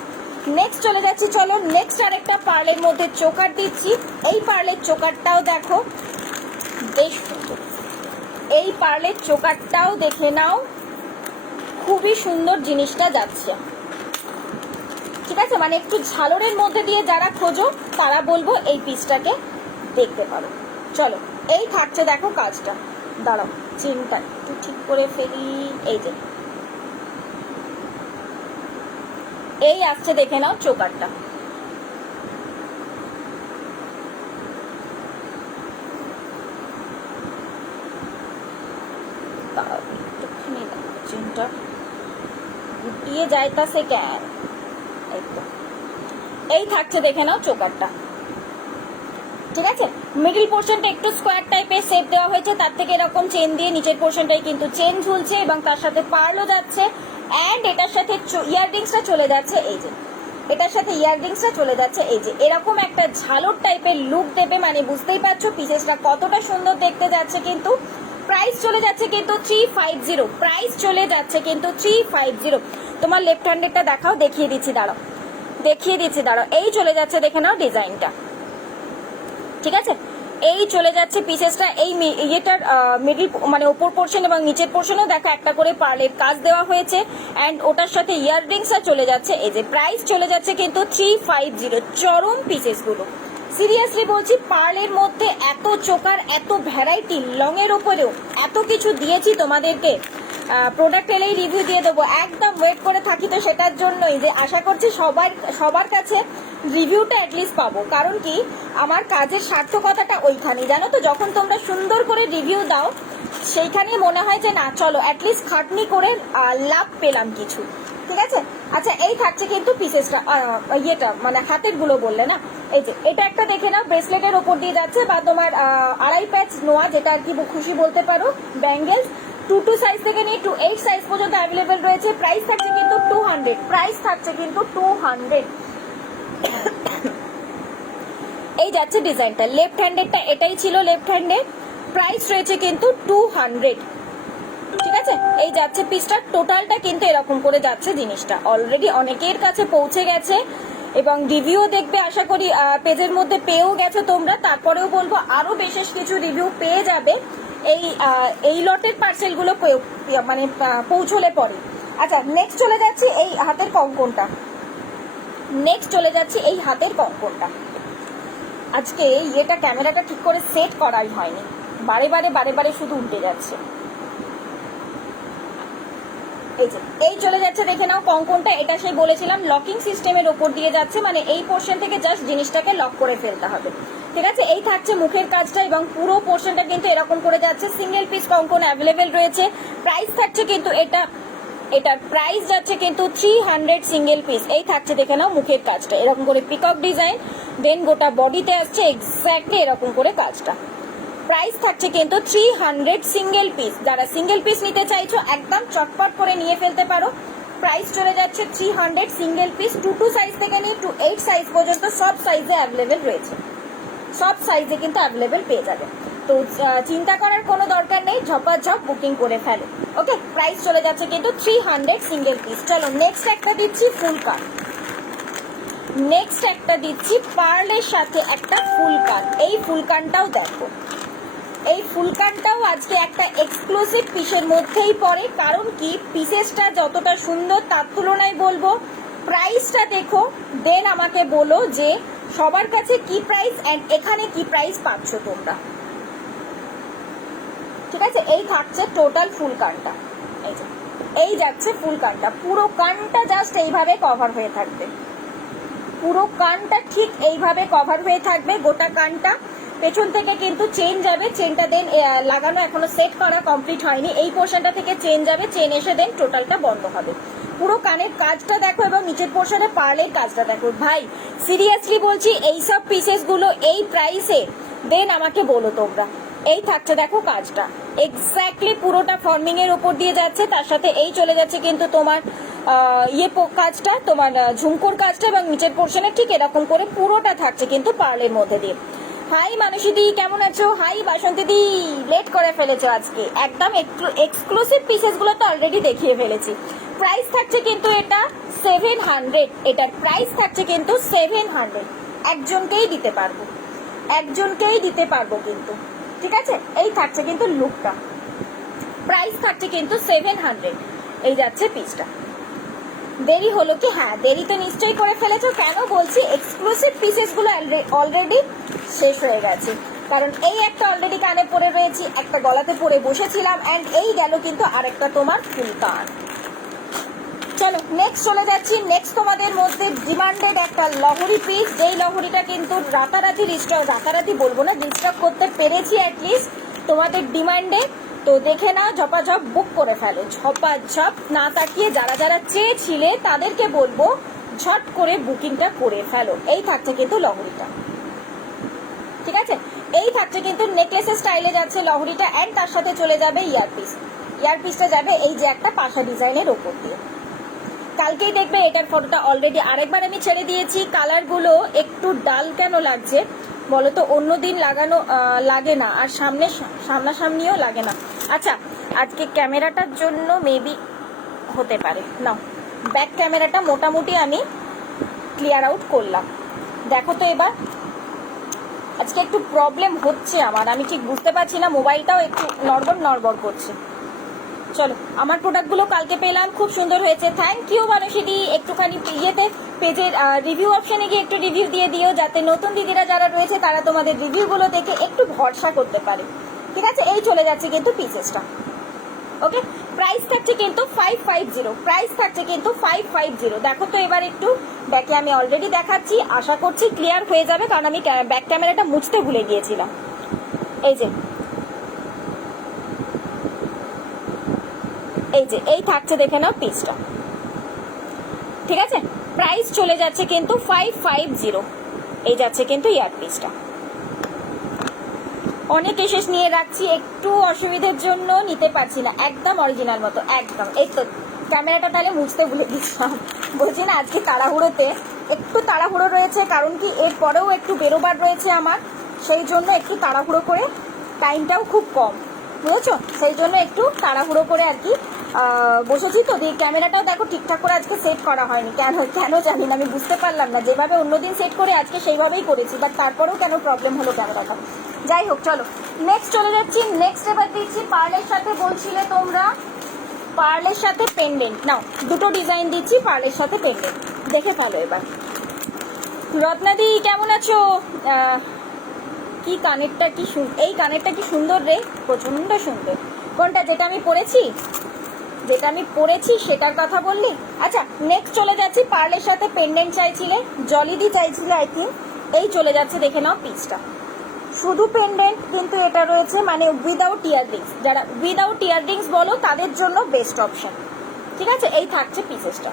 নেক্সট চলে যাচ্ছি, চলো নেক্সট আরেকটা পার্লের মধ্যে চোকার দিচ্ছি। এই পার্লের চোকারটাও দেখো, বেশ সুন্দর, এই পার্লের চোকারটাও দেখে নাও, খুবই সুন্দর জিনিসটা যাচ্ছে, ঠিক আছে? মানে একটু ঝালরের মধ্যে দিয়ে যারা খোঁজো তারা বলবো এই পিসটাকে দেখতে পারো। চলো, এই থাকছে দেখো কাজটা, দাঁড়াও চেনটা একটু ঠিক করে ফেলি, এই যে এই আসছে, দেখে নাও চোকারটা, একটুখানি চেনটা গুটিয়ে যায় তা সে ক্যান, এই থাকছে দেখে নাও চোকারটা, ঠিক আছে? মিডল পোর্শনটা একটু স্কোয়ার টাইপের শেপ দেওয়া হয়েছে, তার থেকে এরকম চেন দিয়ে নিচের পোর্শনটাই কিন্তু চেন ঝুলছে এবং তার সাথে পার্লও যাচ্ছে, অ্যান্ড এটার সাথে ইয়াররিংসটা চলে যাচ্ছে, এই যে এটার সাথে ইয়াররিংসটা চলে যাচ্ছে, এই যে এরকম একটা ঝালর টাইপের লুক দেবে, মানে বুঝতেই পারছো পিসেসটা কতটা সুন্দর দেখতে যাচ্ছে। কিন্তু প্রাইস চলে যাচ্ছে কিন্তু 350, প্রাইস চলে যাচ্ছে কিন্তু 350। তোমার লেফট হ্যান্ডেরটা দেখাও, দেখিয়ে দিচ্ছি দাঁড়াও, এই চলে যাচ্ছে, দেখে নাও ডিজাইনটা, ঠিক আছে? এই চলে যাচ্ছে পিসেসটা, এই ইয়েটার মিডল মানে ওপর পোর্শন এবং নিচের পোর্শনেও দেখো একটা করে পার্লের কাজ দেওয়া হয়েছে, অ্যান্ড ওটার সাথে ইয়াররিংসটা চলে যাচ্ছে, এই যে প্রাইস চলে যাচ্ছে কিন্তু 350। চরম পিসেসগুলো, সিরিয়াসলি বলছি, পার্লের মধ্যে এত চোকার, এত ভ্যারাইটি, লং এর ওপরেও এত কিছু দিয়েছি তোমাদেরকে, প্রোডাক্ট এলেই রিভিউ দিয়ে দেবো, একদম ওয়েট করে থাকি তো সেটার জন্যই, যে আশা করছি সবার কাছে রিভিউটা অ্যাটলিস্ট পাবো। কারণ কি, আমার কাজের সার্থকতাটা ওইখানে, জানো তো, যখন তোমরা সুন্দর করে রিভিউ দাও সেইখানেই মনে হয় যে না চলো অ্যাটলিস্ট খাটনি করে লাভ পেলাম কিছু, ঠিক আছে? আচ্ছা, এই থাকছে কিন্তু পিসেসটা, ইয়েটা মানে হাতের গুলো বললে না, এই যে এটা একটা দেখে নাও, ব্রেসলেটের ওপর দিয়ে যাচ্ছে, বা তোমার আড়াই প্যাচ নোয়া, যেটা আর কি খুশি বলতে পারো, ব্যাঙ্গেলস 2 সাইজ থেকে নিয়ে 8 সাইজ পর্যন্ত অ্যাভেলেবেল রয়েছে। প্রাইস থাকছে কিন্তু 200, প্রাইস থাকছে কিন্তু 200। এই যাচ্ছে ডিজাইনটা, লেফট হ্যান্ডেরটা এটাই ছিল, লেফট হ্যান্ডের প্রাইস রয়েছে কিন্তু 200, ঠিক আছে? এই যাচ্ছে পিসটা, টোটালটা কিন্তু এরকম করে যাচ্ছে জিনিসটা, অলরেডি অনেকের কাছে পৌঁছে গেছে এবং রিভিউ দেখবে আশা করি পেজের মধ্যে পেয়েও গেছো তোমরা, তারপরেও বলবো আরো বেশ কিছু রিভিউ পেয়ে যাবে এই লটের পার্সেলগুলো মানে পৌঁছলে পরে। আচ্ছা, নেক্সট চলে যাচ্ছি এই হাতের কঙ্কনটা, আজকে এটা ক্যামেরাটা ঠিক করে সেট করাই হয়নি, বারে বারে শুধু উল্টে যাচ্ছে। এই চলে যাচ্ছে, দেখে নাও কঙ্কনটা, এটা সেই বলেছিলাম লকিং সিস্টেমের ওপর দিয়ে যাচ্ছে, মানে এই পোর্শন থেকে জাস্ট জিনিসটাকে লক করে ফেলতে হবে, ঠিক আছে? এই থাকছে মুখের কাজটা এবং পুরো পোর্শনটা কিন্তু এরকম করে যাচ্ছে, সিঙ্গেল পিস কঙ্কন অ্যাভেলেবেল রয়েছে। প্রাইস থাকছে কিন্তু এটার প্রাইস যাচ্ছে কিন্তু 300 সিঙ্গেল পিস। এই থাকছে, দেখে নাও মুখের কাজটা এরকম করে পিকক ডিজাইন, দেন গোটা বডিতে আসছে এক্স্যাক্টলি এরকম করে কাজটা। প্রাইস থাকছে কিন্তু 300 সিঙ্গেল পিস। যারা সিঙ্গেল পিস নিতে চাইছো একদম চটপট করে নিয়ে ফেলতে পারো। প্রাইস চলে যাচ্ছে 300 সিঙ্গেল পিস, 2 সাইজ থেকে নিয়ে 8 সাইজ পর্যন্ত সব সাইজে অ্যাভেলেবেল রয়েছে। সব সাইজে কিন্তু অ্যাভেলেবেল পেয়ে যাবে। তো চিন্তা করার কোনো দরকার নেই, ঝপাঝপ বুকিং করে ফেলো। ওকে, প্রাইস চলে যাচ্ছে কিন্তু 300 সিঙ্গেল পিস। চলো নেক্সট একটা দিচ্ছি ফুল কাট, নেক্সট একটা দিচ্ছি পার্লের সাথে একটা ফুল কাট। এই ফুল কাটটাও দেখো, এই ফুলকানটাও আজকে একটা এক্সক্লুসিভ পিসের মধ্যেই পড়ে। কারণ কি, পিসেসটা যতটা সুন্দর তার তুলনায় বলবো প্রাইসটা দেখো, দেন আমাকে বলো যে সবার কাছে কি প্রাইস অ্যান্ড এখানে কি প্রাইস পাচ্ছ তোমরা। ঠিক আছে, এই থাকছে টোটাল ফুল কানটা, এই যে এই যাচ্ছে ফুল কানটা, পুরো কানটা জাস্ট এইভাবে কভার হয়ে থাকবে, পুরো কানটা ঠিক এইভাবে কভার হয়ে থাকবে গোটা কানটা। পেছন থেকে কিন্তু চেন যাবে, চেনটা দেন লাগানো এখনো সেট করা কমপ্লিট হয়নি, এই পোর্শনটা থেকে চেন যাবে, চেন এসে দেন টোটালটা বন্ধ হবে। পুরো কানের কাজটা দেখো এবং নিচের পোর্শনে পার্লের কাজটা দেখো। ভাই সিরিয়াসলি বলছি, এইসব পিসেস গুলো এই প্রাইসে দেন আমাকে বলো তোমরা। এই থাকছে দেখো কাজটা এক্স্যাক্টলি পুরোটা ফর্মিং এর উপর দিয়ে যাচ্ছে, তার সাথে এই চলে যাচ্ছে কিন্তু তোমার কাজটা, তোমার ঝুমকোর কাজটা, এবং নিচের পোর্শনে ঠিক এরকম করে পুরোটা থাকছে কিন্তু পার্লের মধ্যে দিয়ে। হাই মানসী দি, কেমন আছো? হাই বাসন্তী দি, লেট করে ফেলেছো আজকে, একদম এক্সক্লুসিভ পিসেস গুলো তো অলরেডি দেখিয়ে ফেলেছি। প্রাইস থাকছে কিন্তু এটা 700, এটার প্রাইস থাকছে কিন্তু 700, একজনকেই দিতে পারবো, একজনকেই দিতে পারবো কিন্তু। ঠিক আছে, এই থাকছে কিন্তু লুকটা, প্রাইস থাকছে কিন্তু 700। এই যাচ্ছে পিসটা। দেরি হলো কি? হ্যাঁ, দেরি তো নিশ্চয়ই করে ফেলেছো। কেন বলছি, এক্সক্লুসিভ পিসেস গুলো অলরেডি শেষ হয়ে গেছে। কারণ এই একটা অলরেডি কানে পরে রয়েছি, একটা গলাতে পরে বসেছিলাম, অ্যান্ড এই গেল কিন্তু আরেকটা তোমার ফুল কান। চলো নেক্সট চলে যাচ্ছি। নেক্সট তোমাদের মধ্যে ডিমান্ডেড একটা লহরি পিস, যেই লহরিটা কিন্তু রাতারাতি রাতারাতি বলবো না, রিস্টক করতে পেরেছি অ্যাটলিস্ট তোমাদের ডিমান্ডে। তো দেখে নাও, ঝপাঝপ বুক করে ফেলো, ঝপাঝপ না তাকিয়ে। যারা যারা চেয়েছিলে তাদেরকে বলবো ঝট করে বুকিংটা করে ফেলো। এই থাকছে কিন্তু লহরিটা, ঠিক আছে, এই থাকছে কিন্তু নেকলেসের স্টাইলে যাচ্ছে লহরিটা, অ্যান্ড তার সাথে চলে যাবে ইয়ারপিস। ইয়ারপিসটা যাবে এই যে একটা পাশা ডিজাইনের ওপর দিয়ে। কালকেই দেখবে এটার ফটোটা অলরেডি আরেকবার আমি ছেড়ে দিয়েছি। কালারগুলো একটু ডাল কেন লাগছে বলো তো, অন্যদিন লাগানো লাগে না, আর সামনাসামনিও লাগে না। আচ্ছা, আজকে ক্যামেরাটার জন্য মেবি হতে পারে, না ব্যাক ক্যামেরাটা মোটামুটি আমি ক্লিয়ার আউট করলাম। দেখো তো এবার, আজকে একটু প্রবলেম হচ্ছে আমার, আমি ঠিক বুঝতে পারছি না, মোবাইলটাও একটু নড়বড় করছে। চলো, আমার প্রোডাক্টগুলো কালকে পেলাম, খুব সুন্দর হয়েছে, থ্যাংক ইউ মানুষিদি। একটুখানি পেজের রিভিউ অপশনে গিয়ে একটু রিভিউ দিয়ে দিও, যাতে নতুন দিদিরা যারা রয়েছে তারা তোমাদের রিভিউগুলো দেখে একটু ভরসা করতে পারে। ঠিক আছে, এই চলে যাচ্ছে কিন্তু পিসেসটা। ওকে, প্রাইস থাকছে কিন্তু 550, প্রাইস থাকছে কিন্তু 550। দেখো তো এবার একটু ব্যাকে, আমি অলরেডি দেখাচ্ছি, আশা করছি ক্লিয়ার হয়ে যাবে, কারণ আমি ব্যাক ক্যামেরাটা মুছতে ভুলে গিয়েছিলাম। এই যে এই থাকছে, দেখে নাও পিসটা। ঠিক আছে, প্রাইস চলে যাচ্ছে কিন্তু 550। এই যাচ্ছে কিন্তু ইয়ার পিসটা। অনেক এসেস নিয়ে রাখছি, একটু অসুবিধার জন্য নিতে পারছি না, একদম অরিজিনাল মতো একদম। এই তো ক্যামেরাটা তাহলে মুছতে ভুলে দিচ্ছিলাম, বলছি না আজকে তাড়াহুড়োতে, একটু তাড়াহুড়ো রয়েছে, কারণ কি এর পরেও একটু বেরোবার রয়েছে আমার, সেই জন্য একটু তাড়াহুড়ো করে, টাইমটাও খুব কম, বুঝেছো, সেই জন্য একটু তাড়াহুড়ো করে আর কি বসেছি। তো ক্যামেরাটাও দেখো ঠিকঠাক করে আজকে সেট করা হয়নি, কেন জানি না, আমি বুঝতে পারলাম না, যেভাবে অন্যদিন সেট করে আজকে সেইভাবেই করেছি, বাট তারপরেও কেন প্রবলেম হলো ক্যামেরাটা। যাই হোক, চলো নেক্সট চলে যাচ্ছি। নেক্সট এবার দিচ্ছি পার্লের সাথে, বলছিলে তোমরা পার্লের সাথে পেন্ডেন্ট, নাও দুটো ডিজাইন দিচ্ছি পার্লের সাথে পেন্ডেন্ট, দেখে ফেলো এবার। রত্নাদি কেমন আছো? কি কানেরটা কি এই কানেরটা কি সুন্দর রে, প্রচন্ড সুন্দর। কোনটা? যেটা আমি পরেছি সেটার কথা বললি? আচ্ছা, নেক্সট চলে যাচ্ছি পার্লের সাথে পেন্ডেন্ট চাইছিলে, জলিদি চাইছিলে আই থিঙ্ক। এই চলে যাচ্ছে, দেখে নাও পিসটা, শুধু পেন্ডেন্ট কিন্তু এটা রয়েছে, মানে উইদাউট ইয়াররিংস। যারা উইদাউট ইয়াররিংস বলো তাদের জন্য বেস্ট অপশন। ঠিক আছে, এই থাকছে পিসেসটা,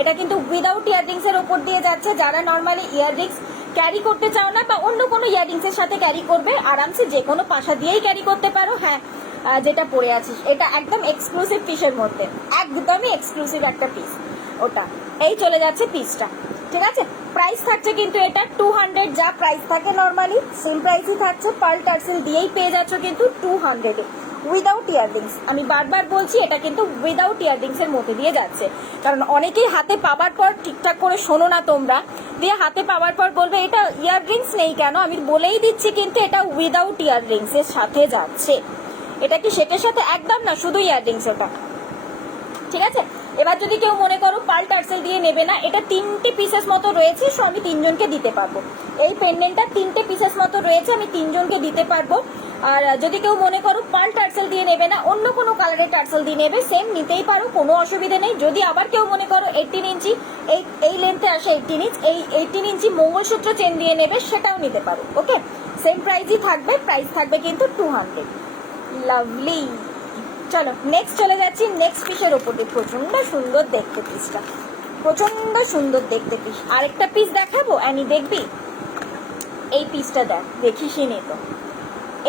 এটা কিন্তু উইদাউট ইয়াররিংস এর ওপর দিয়ে যাচ্ছে। যারা নর্মালি ইয়াররিংস ক্যারি করতে চাও না, বা অন্য কোনো ইয়াররিংস এর সাথে ক্যারি করবে, আরামসে যে কোনো পাশা দিয়েই ক্যারি করতে পারো। হ্যাঁ, যেটা পরে আছিস এটা একদম এক্সক্লুসিভ পিসের মধ্যে, একদমই এক্সক্লুসিভ একটা পিস ওটা। এই চলে যাচ্ছে পিসটা, ঠিক আছে, প্রাইস থাকছে কিন্তু এটা 200, যা প্রাইস থাকে নর্মালি সেম প্রাইসই থাকছে। পার্ল টার্সেল দিয়েই পেয়ে যাচ্ছ কিন্তু 200 উইদাউট ইয়াররিংস। আমি বারবার বলছি এটা কিন্তু উইদাউট ইয়াররিংস এর মধ্যে দিয়ে যাচ্ছে, কারণ অনেকেই হাতে পাওয়ার পর ঠিকঠাক করে শোনো না তোমরা, দিয়ে হাতে পাওয়ার পর বলবে এটা ইয়াররিংস নেই কেন। আমি বলেই দিচ্ছি কিন্তু এটা উইদাউট ইয়াররিংস এর সাথে যাচ্ছে। এটা কি সেটের সাথে? একদম না, শুধু ইয়াররিংস এটা, ঠিক আছে। এবার যদি কেউ মনে করো পার্ল টার্সেল দিয়ে নেবে না, এটা 3টে পিসেস মতো রয়েছে, সো আমি 3জনকে দিতে পারবো। এই পেন্ডেন্টটা 3টে পিসেস মতো রয়েছে, আমি 3জনকে দিতে পারবো। আর যদি কেউ মনে করো পার্ল টার্সেল দিয়ে নেবে না, অন্য কোনো কালারের টার্সেল দিয়ে নেবে, সেম নিতেই পারো, কোনো অসুবিধা নেই। যদি আবার কেউ মনে করো 18 ইঞ্চি এই লেন্থে আসে 18 ইঞ্চ, এই 18 ইঞ্চি মঙ্গলসূত্র চেন দিয়ে নেবে, সেটাও নিতে পারো। ওকে, সেম প্রাইসই থাকবে, প্রাইস থাকবে কিন্তু 200। লাভলি। চলো নেক্সট চলে যাচ্ছি নেক্সট পিসের ওপর দিয়ে। প্রচন্ড সুন্দর দেখতে পিসটা, প্রচন্ড সুন্দর দেখতে পিস। আরেকটা পিস দেখাবো, অ্যানি দেখবি? এই পিসটা দেখ, দেখিসই নি তো,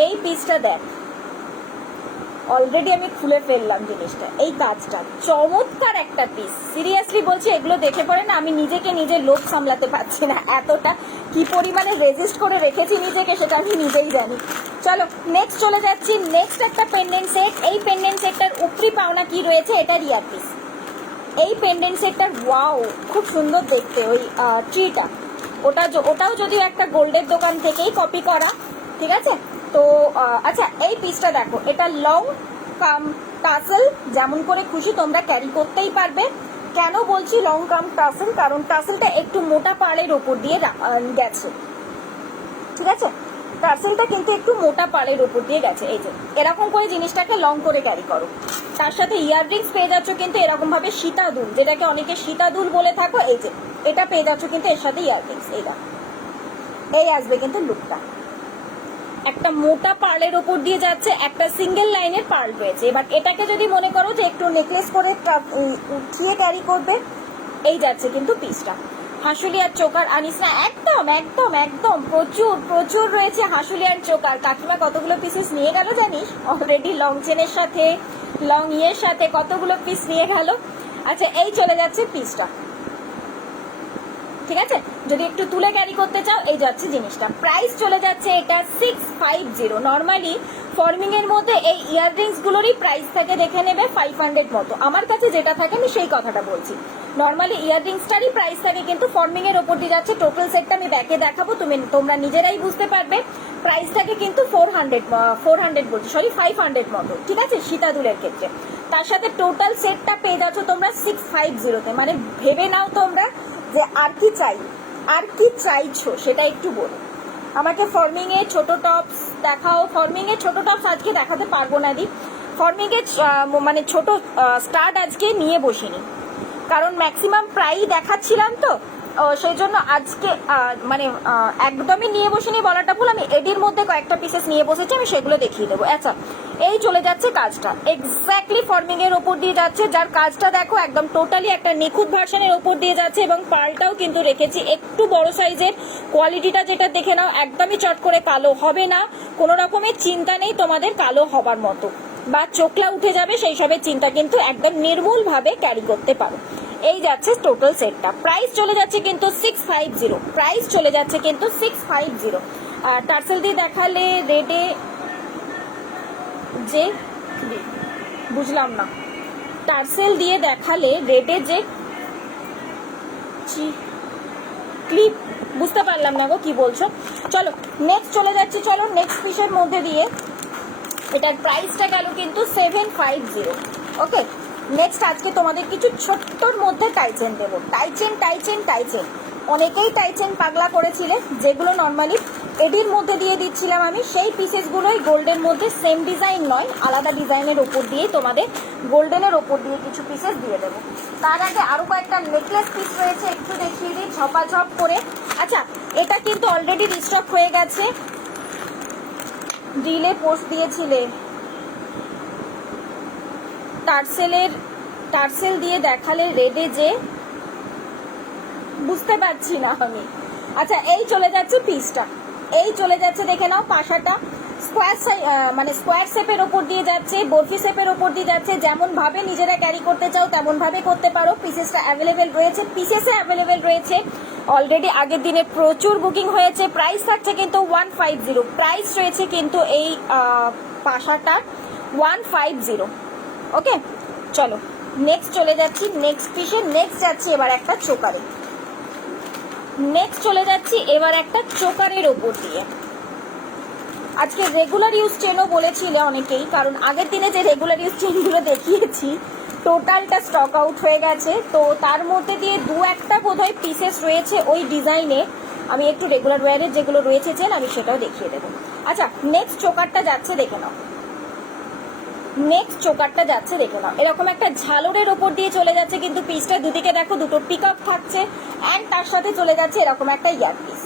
এই পিসটা দেখ, অলরেডি আমি খুলে ফেললাম জিনিসটা। এই কাজটা চমৎকার একটা পিস, সিরিয়াসলি বলছি, এগুলো দেখে পরে না আমি নিজেকে নিজের লোভ সামলাতে পারছি না, এতটা কি পরিমাণে রেজিস্ট করে রেখেছি নিজেকে সেটা আমি নিজেই জানি। চলো নেক্সট চলে যাচ্ছি নেক্সট একটা পেন্ডেন্ট সেট। এই পেন্ডেন্ট সেটটার উপরি পাওনা কি রয়েছে, এটা রিয়ার পিস। এই পেন্ডেন্ট সেটটার ওয়াও খুব সুন্দর দেখতে, ওই ট্রিটা, ওটাও যদিও একটা গোল্ডের দোকান থেকেই কপি করা, ঠিক আছে। তো আচ্ছা এই পিসটা দেখো, এটা লং কাম টাসেল, যেমন করে খুশি তোমরা ক্যারি করতেই পারবে। কেন বলছি লং কাম টাসেল, কারণ টাসেলটা একটু মোটা পাড়ের ওপর দিয়ে গেছে, ঠিক আছে। টার্সেলটা কিন্তু একটু মোটা পাড়ের ওপর দিয়ে গেছে। এই যে এরকম করে জিনিসটাকে লং করে ক্যারি করো। তার সাথে ইয়াররিংস পেয়ে যাচ্ছ কিন্তু এরকম ভাবে সীতা দুল, যেটাকে অনেকে সীতা দুল বলে থাকো, এই যে এটা পেয়ে যাচ্ছ কিন্তু এর সাথে ইয়াররিংস। এই আসবে কিন্তু লুকটা, একটা মোটা পার্লের ওপর দিয়ে যাচ্ছে, একটা সিঙ্গেল লাইনের পার্ল রয়েছে। এবার এটাকে যদি মনে করো যে একটু নেকলেস করে উঠিয়ে ক্যারি করবে, এই যাচ্ছে কিন্তু পিসটা। হাঁসুলি আর চোকার আনিস না, একদম একদম একদম প্রচুর প্রচুর রয়েছে হাঁসুলি আর চোকার। কাকিমা কতগুলো পিসেস নিয়ে গেল জানিস, অলরেডি লং চেনের সাথে লং ইয়ের সাথে কতগুলো পিস নিয়ে গেল। আচ্ছা এই চলে যাচ্ছে পিসটা, ঠিক আছে। যদি একটু তুলে ক্যারি করতে চাও, এই যাচ্ছে জিনিসটা। প্রাইস চলে যাচ্ছে এটা 650। নর্মালি ফর্মিং এর মধ্যে এই ইয়াররিংস গুলোরই প্রাইস থাকে, দেখে নেবে 500 মতো। আমার কাছে যেটা থাকে আমি সেই কথাটা বলছি, নর্মালি ইয়াররিংসটারই প্রাইস থাকে, কিন্তু ফর্মিং এর ওপর দিয়ে যাচ্ছে। টোটাল সেটটা আমি ব্যাকে দেখাবো, তোমরা নিজেরাই বুঝতে পারবে। প্রাইস থাকে কিন্তু 400 বলছি, সরি 500 মতো, ঠিক আছে, সীতাদুলের ক্ষেত্রে। তার সাথে টোটাল সেটটা পেয়ে যাচ্ছ তোমরা 650-তে। মানে ভেবে নাও তোমরা যে আর কি চাই, আর কি চাইছো সেটা একটু বলো আমাকে। ফর্মিং এ ছোট টপস দেখাও। ফর্মিং এ ছোট টপস আজকে দেখাতে পারবো না দি, ফর্মিং এ মানে ছোট স্টার্ট আজকে নিয়ে বসিনি, কারণ ম্যাক্সিমাম প্রায়ই দেখাচ্ছিলাম তো, সেই জন্য আজকে মানে একদমই নিয়ে বসিনি বলাটা ভুল। আমি এডির মধ্যে কয়েকটা পিসেস নিয়ে বসেছি, আমি সেগুলো দেখিয়ে দেবো। আচ্ছা এই চলে যাচ্ছে কাজটা, এক্স্যাক্টলি ফর্মিং এর ওপর দিয়ে যাচ্ছে, যার কাজটা দেখো একদম টোটালি একটা নিখুঁত ভার্সনের ওপর দিয়ে যাচ্ছে। এবং পার্লটাও কিন্তু রেখেছি একটু বড় সাইজের। কোয়ালিটিটা যেটা দেখে নাও, একদমই চট করে কালো হবে না, কোনো রকমের চিন্তা নেই তোমাদের কালো হবার মতো বা চোখলা উঠে যাবে সেই সবের চিন্তা কিন্তু একদম নির্মূল ভাবে ক্যারি করতে পারো। এই যাচ্ছে টোটাল সেটটা। প্রাইস চলে যাচ্ছে কিন্তু 650, প্রাইস চলে যাচ্ছে কিন্তু 650। আর টার্সেল দিয়ে দেখালে রেডে যে, বুঝলাম না, টার্সেল দিয়ে দেখালে রেডে যে ক্লিপ, বুঝতে পারলাম না গো কি বলছো। চলো নেক্সট চলে যাচ্ছে, চলো নেক্সট পিসের মধ্যে দিয়ে। এটার প্রাইসটা গেল কিন্তু 750। ওকে নেক্সট আজকে তোমাদের কিছু ছোট্টর মধ্যে টাইচেন দেবো। টাইচেন অনেকেই টাইচেন পাগলা করেছিলে, যেগুলো নর্মালি এডির মধ্যে দিয়ে দিচ্ছিলাম আমি, সেই পিসেসগুলোই গোল্ডের মধ্যে সেম ডিজাইন নয়, আলাদা ডিজাইনের ওপর দিয়ে তোমাদের গোল্ডেনের ওপর দিয়ে কিছু পিসেস দিয়ে দেবো। তার আগে আরো কয়েকটা নেকলেস পিস রয়েছে, একটু দেখিয়ে দিই ঝপাঝপ করে। আচ্ছা এটা কিন্তু অলরেডি রিস্টক হয়ে গেছে, রিলে পোস্ট দিয়েছিলে। টার্সেল দিয়ে দেখালে রেডে যে, বুঝতে পারছি না আমি। আচ্ছা এই চলে যাচ্ছে পিসটা, এই চলে যাচ্ছে দেখে নাও পাশাটা স্কোয়ার মানে স্কোয়ার শেপের ওপর দিয়ে যাচ্ছে, বরফি শেপের ওপর দিয়ে যাচ্ছে। যেমন ভাবে নিজেরা ক্যারি করতে চাও তেমন ভাবে করতে পারো। পিসেসটা অ্যাভেলেবেল রয়েছে, পিসেসে অ্যাভেলেবেল রয়েছে অলরেডি আগের দিনে প্রচুর বুকিং হয়েছে। প্রাইস থাকছে কিন্তু 150, প্রাইস রয়েছে কিন্তু এই পাশাটার 150। ওকে, চলো নেক্সট চলে যাচ্ছি নেক্সট পিসে। নেক্সট যাচ্ছি এবার একটা চোকারে। নেক্সট চলে যাচ্ছি এবার একটা চোকারের ওপর দিয়ে। আজকে রেগুলার ইউজ চেনও বলেছিলে অনেকেই, কারণ আগের দিনে যে রেগুলার ইউজ চেনগুলো দেখিয়েছি টোটালটা স্টক আউট হয়ে গেছে। তো তার মধ্যে দিয়ে দু একটা বোধহয় পিসেস রয়েছে ওই ডিজাইনে। আমি একটু রেগুলার ওয়্যারের যেগুলো রয়েছে চেন আমি সেটাও দেখিয়ে দেবো। আচ্ছা, নেক্সট চোকারটা যাচ্ছে দেখে নাও। নেক্সট চোকারটা যাচ্ছে দেখে নাও, এরকম একটা ঝালরের ওপর দিয়ে চলে যাচ্ছে কিন্তু পিসটা দুদিকে দেখো দুটো পিকআপ থাকছে, অ্যান্ড তার সাথে চলে যাচ্ছে এরকম একটা ইয়ার পিস।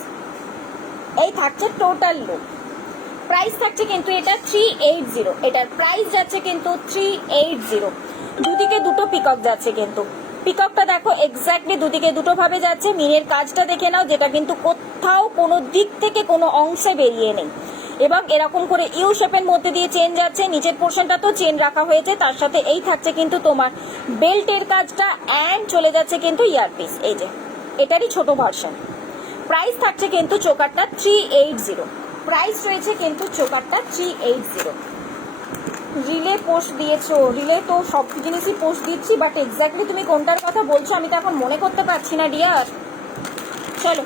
এই থাকছে টোটাল লুক। প্রাইস থাকছে কিন্তু এটা 380, এটার প্রাইস যাচ্ছে কিন্তু 380। দুদিকে দুটো পিকক যাচ্ছে কিন্তু পিককটা দেখো এক্স্যাক্টলি দুদিকে দুটো ভাবে যাচ্ছে। মিনের কাজটা দেখে নাও, যেটা কিন্তু কোথাও কোনো দিক থেকে কোনো অংশে বেরিয়ে নেই, এবং এরকম করে ইউ শেপের মধ্যে দিয়ে চেন যাচ্ছে। নিচের পোর্শনটা তো চেন রাখা হয়েছে, তার সাথে এই থাকছে কিন্তু তোমার বেল্টের কাজটা, অ্যান্ড চলে যাচ্ছে কিন্তু ইয়ারপিস। এই যে এটারই ছোট ভার্সন। প্রাইস থাকছে কিন্তু চোকারটা 380, প্রাইস রয়েছে কিন্তু চোকারটা 380। রিলে পোস্ট দিয়েছো, রিলে তো সব জিনিসই পোস্ট দিচ্ছি, বাট এক্স্যাক্টলি তুমি কোনটার কথা বলছো আমি তো এখন মনে করতে পারছি না ডিয়ার। চলো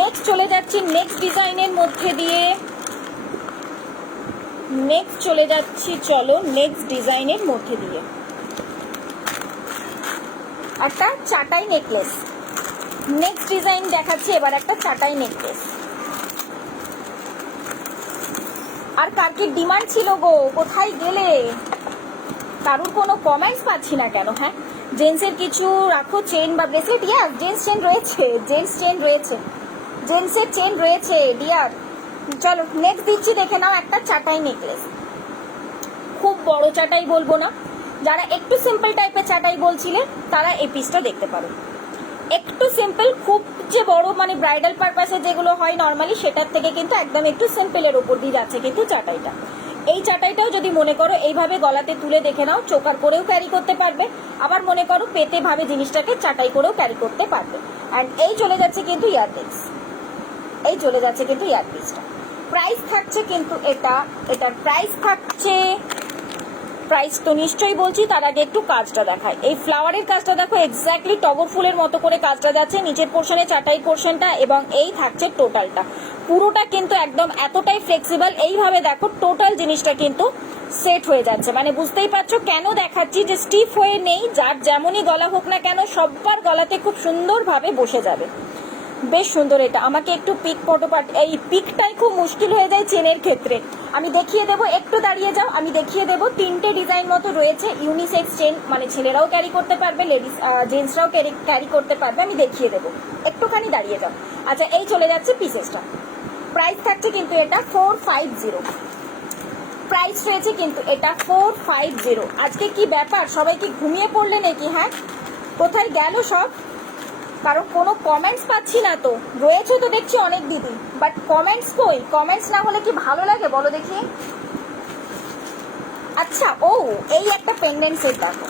নেক্সট চলে যাচ্ছি নেক্সট ডিজাইনের মধ্যে দিয়ে। নেক্সট চলে যাচ্ছি, চলো নেক্সট ডিজাইনের মধ্যে দিয়ে একটা চাটাই নেকলেস। নেক্সট ডিজাইন দেখাচ্ছি এবার একটা চাটাই নেকলেস। আর কার কি ডিমান্ড ছিল গো, কোথায় গেলে? কারুর কোনো কমেন্টস পাচ্ছি না কেন? হ্যাঁ, জেন্টসের কিছু রাখো চেন বা ব্রেসলেট। ইয়ার জেন্টস চেন রয়েছে, জেন্টস চেন রয়েছে, জেন্টসের চেন রয়েছে ডিয়ার। চলো নেক্সট দিচ্ছি দেখে নাও একটা চাটাই নেকলেস। খুব বড় চাটাই বলবো না, যারা একটু সিম্পল টাইপের চাটাই বলছিলে তারা এই পিসটা দেখতে পারো। একটু সিম্পল, খুব যে বড় মানে ব্রাইডাল পারপাসে যেগুলো হয় নর্মালি সেটার থেকে কিন্তু একদম একটু সিম্পলের ওপর দিয়ে যাচ্ছে কিন্তু চাটাইটা। এই চাটাইটাও যদি মনে করো এইভাবে গলাতে তুলে দেখে নাও, চোকার করেও ক্যারি করতে পারবে, আবার মনে করো পেতে ভাবে জিনিসটাকে চাটাই করেও ক্যারি করতে পারবে। অ্যান্ড এই চলে যাচ্ছে কিন্তু ইয়ারপিস, এই চলে যাচ্ছে কিন্তু ইয়ারপিসটা। প্রাইস থাকছে কিন্তু এটার প্রাইস থাকছে, প্রাইস তো নিশ্চয়ই বলছি, তার আগে একটু কাজটা দেখায়। এই ফ্লাওয়ারের কাজটা দেখো এক্স্যাক্টলি টগর ফুলের মতো করে কাজটা যাচ্ছে, নিচের পোর্শনে চাটাই পোর্শনটা, এবং এই থাকছে টোটালটা। পুরোটা কিন্তু একদম এতটাই ফ্লেক্সিবল, এইভাবে দেখো টোটাল জিনিসটা কিন্তু সেট হয়ে যাচ্ছে। মানে বুঝতেই পারছো কেন দেখাচ্ছি যে স্টিফ হয়ে নেই, যার যেমনই গলা হোক না কেন সবার গলাতে খুব সুন্দরভাবে বসে যাবে। বেশ সুন্দর। এটা আমাকে একটু পিক ফটো এই পিকটাই খুব মুশকিল হয়ে যায় চেনের ক্ষেত্রে। আমি দেখিয়ে দেবো, একটু দাঁড়িয়ে যাও, আমি দেখিয়ে দেবো। তিনটে ডিজাইন মতো রয়েছে, ইউনিসেক্স চেন, মানে ছেলেরাও ক্যারি করতে পারবে, লেডিস জেন্টসরাও ক্যারি করতে পারবে। আমি দেখিয়ে দেবো, একটুখানি দাঁড়িয়ে যাও। আচ্ছা, এই চলে যাচ্ছে পিসেসটা। প্রাইস থাকছে কিন্তু এটা 450, প্রাইস রয়েছে কিন্তু এটা 450। আজকে কি ব্যাপার, সবাই কি ঘুমিয়ে পড়লে নাকি? হ্যাঁ, কোথায় গেল সব? কারণ কোনো কমেন্টস পাচ্ছি না তো। রয়েছে তো দেখছি অনেক দিদি, বাট কমেন্টস কই? কমেন্টস না হলে কি ভালো লাগে বলো দেখি? আচ্ছা, ও এই একটা পেন্ডেন্ট সেট দেখো,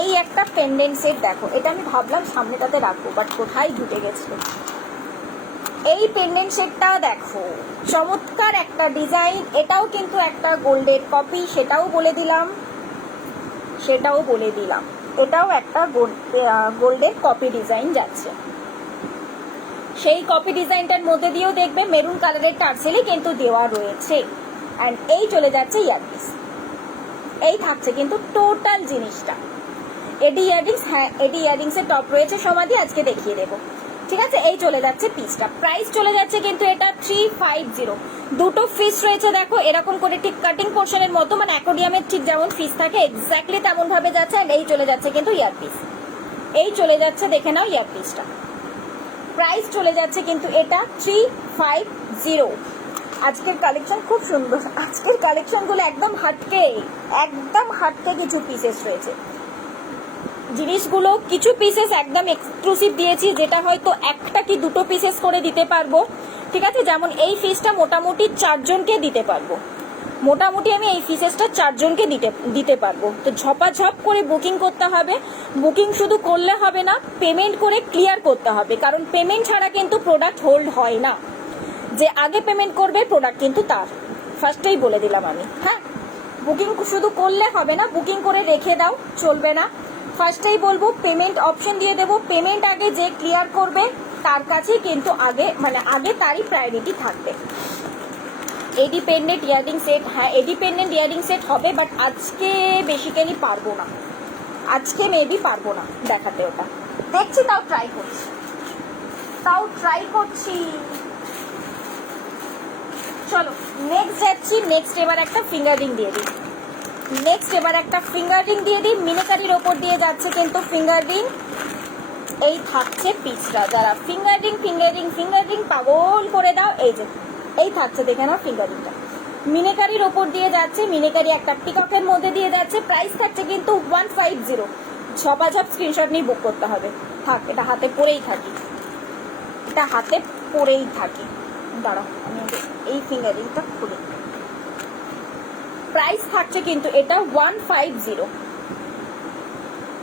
এই একটা পেন্ডেন্ট সেট দেখো। এটা আমি ভাবলাম সামনেটাতে রাখবো, বাট কোথায় ঢুকে গেছিল। এই পেন্ডেন্ট সেটটা দেখো, চমৎকার একটা ডিজাইন। এটাও কিন্তু একটা গোল্ডের কপি, সেটাও বলে দিলাম, সেটাও বলে দিলাম। এটাও একটা গোল্ডের কপি ডিজাইন যাচ্ছে। সেই কপি ডিজাইনটার মধ্যে দিয়েও দেখবে মেরুন কালারের টার্সেলই কিন্তু দেওয়া রয়েছে। অ্যান্ড এই চলে যাচ্ছে ইয়ারপিস। এই থাকছে কিন্তু টোটাল জিনিসটা। এডি ইয়ারিংস, হ্যাঁ এডি ইয়ারিংসের টপ রয়েছে সমাধি, আজকে দেখিয়ে দেবো। ঠিক আছে, এই চলে যাচ্ছে পিসটা। প্রাইস চলে যাচ্ছে কিন্তু এটা 350। দুটো ফিস রয়েছে দেখো, এরকম করে ঠিক কাটিং পোর্শনের মতো, মানে অ্যাকোরিয়ামের ঠিক যেমন ফিস থাকে এক্স্যাক্টলি তেমন ভাবে যাচ্ছে। আর এই চলে যাচ্ছে কিন্তু ইয়ারপিস, এই চলে যাচ্ছে দেখে নাও ইয়ারপিসটা। প্রাইস চলে যাচ্ছে কিন্তু এটা 350। আজকের কালেকশন খুব সুন্দর, আজকের কালেকশনগুলো একদম হাটকে, একদম হাটকে কিছু পিসেস রয়েছে। জিনিসগুলো কিছু পিসেস একদম এক্সক্লুসিভ দিয়েছি, যেটা হয়তো একটা কি দুটো পিসেস করে দিতে পারবো। ঠিক আছে, যেমন এই ফিসটা মোটামুটি 4 জনকে দিতে পারবো, মোটামুটি আমি এই পিসেসটা 4 জনকে দিতে পারবো। তো ঝপাঝপ করে বুকিং করতে হবে। বুকিং শুধু করলে হবে না, পেমেন্ট করে ক্লিয়ার করতে হবে, কারণ পেমেন্ট ছাড়া কিন্তু প্রোডাক্ট হোল্ড হয় না। যে আগে পেমেন্ট করবে প্রোডাক্ট কিন্তু তার, ফার্স্টেই বলে দিলাম আমি। হ্যাঁ, বুকিং শুধু করলে হবে না, বুকিং করে রেখে দাও, চলবে না। ফার্স্টেই বলবো পেমেন্ট অপশন দিয়ে দেবো, পেমেন্ট আগে যে ক্লিয়ার করবে তার কাছেই কিন্তু আগে তারই প্রায়োরিটি থাকবে। এডি পেন্ডেন্ট ইয়ারিং সেট, হ্যাঁ এডি পেন্ডেন্ট ইয়ারিং সেট হবে, বাট আজকে বেসিক্যালি পারবো না, আজকে মেবি পারবো না দেখাতে। ওটা দেখছি, তাও ট্রাই করছি। চলো নেক্সট যাচ্ছি। নেক্সট এবার একটা ফিঙ্গার রিং দিয়ে দিই। মিনিকারির ওপর দিয়ে যাচ্ছে কিন্তু ফিঙ্গার রিং। এই থাকছে পিসটা। যারা ফিঙ্গার রিং পাগল করে দাও, এই থাকছে, দেখে নাও ফিঙ্গার রিংটা। মিনিকারির ওপর দিয়ে যাচ্ছে, মিনিকারি একটা পিককের মধ্যে দিয়ে যাচ্ছে। প্রাইস থাকছে কিন্তু 150। ঝপাঝপ স্ক্রিনশট নিয়ে বুক করতে হবে। থাক, এটা হাতে পরেই থাকি। দাঁড়াও, আমি এই ফিঙ্গার রিংটা খুলে। প্রাইস থাকছে কিন্তু এটা 150।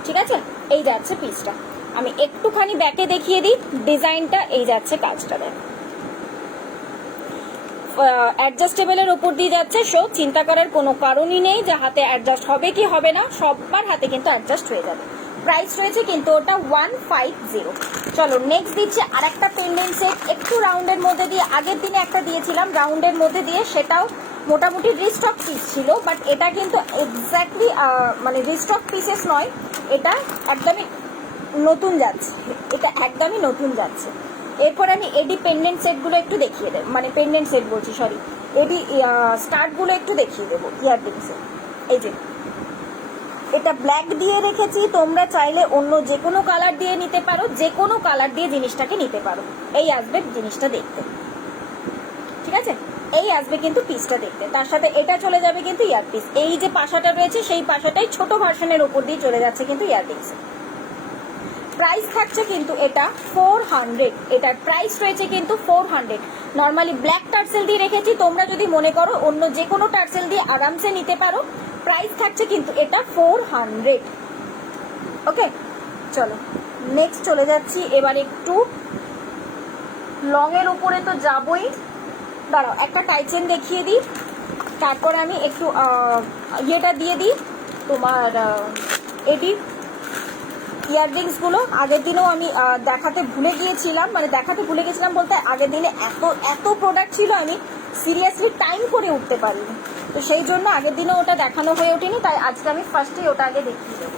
ঠিক আছে, এই যাচ্ছে পিসটা। আমি একটুখানি ব্যাকে দেখিয়ে দিই ডিজাইনটা। এই যাচ্ছে কাজটা, দেখ অ্যাডজাস্টেবলের ওপর দিয়ে যাচ্ছে। সো চিন্তা করার কোনো কারণই নেই যে হাতে অ্যাডজাস্ট হবে কি হবে না, সবার হাতে কিন্তু অ্যাডজাস্ট হয়ে যাবে। প্রাইস রয়েছে কিন্তু ওটা 150। চলো নেক্সট দিচ্ছি আরেকটা পেন্ডেন্ট সেট, একটু রাউন্ডের মধ্যে দিয়ে। আগের দিনে একটা দিয়েছিলাম রাউন্ডের মধ্যে দিয়ে, সেটাও মোটামুটি রিস্টক পিস ছিল, বাট এটা কিন্তু এক্স্যাক্টলি রিস্টক পিসেস নয়, এটা একদমই নতুন যাচ্ছে। এরপর আমি এডি পেন্ডেন্ট সেটগুলো একটু দেখিয়ে দেবো, পেন্ডেন্ট সেট বলছি, সরি, এডি স্কার্টগুলো একটু দেখিয়ে দেবো। ইয়াররিংসে এই যে এটা ব্ল্যাক দিয়ে রেখেছি, তোমরা চাইলে অন্য যে কোনো কালার দিয়ে নিতে পারো, যে কোনো কালার দিয়ে জিনিসটাকে নিতে পারো। এই আসবে জিনিসটা দেখতে, ঠিক আছে, এই আসবে কিন্তু পিসটা দেখতে। তার সাথে এটা চলে যাবে কিন্তু ইয়ারপিস। এই যে পাশাটা রয়েছে সেই পাশাটাই ছোট ভার্সনের ওপর দিয়ে চলে যাচ্ছে কিন্তু ইয়াররিংস। প্রাইস থাকছে কিন্তু এটা 400। এটার প্রাইস রয়েছে কিন্তু 400। নর্মালি ব্ল্যাক টার্সেল দিয়ে রেখেছি, তোমরা যদি মনে করো অন্য যে কোনো টার্সেল দিয়ে আরামসে নিতে পারো। প্রাইস থাকছে কিন্তু এটা 400। ওকে, চলো নেক্সট চলে যাচ্ছি। এবার একটু লং এর উপরে তো যাবই। দাঁড়াও, একটা টাইচেন দেখিয়ে দিই, তারপরে আমি একটু ইয়েটা দিয়ে দিই, তোমার এডি ইয়াররিংসগুলো। আগের দিনেও আমি দেখাতে ভুলে গিয়েছিলাম বলতে আগের দিনে এত প্রোডাক্ট ছিল, আমি সিরিয়াসলি টাইম করে উঠতে পারিনি। তো সেই জন্য আগের দিনে ওটা দেখানো হয়ে ওঠেনি, তাই আজকে আমি ফার্স্টেই ওটা আগে দেখিয়ে দেবো।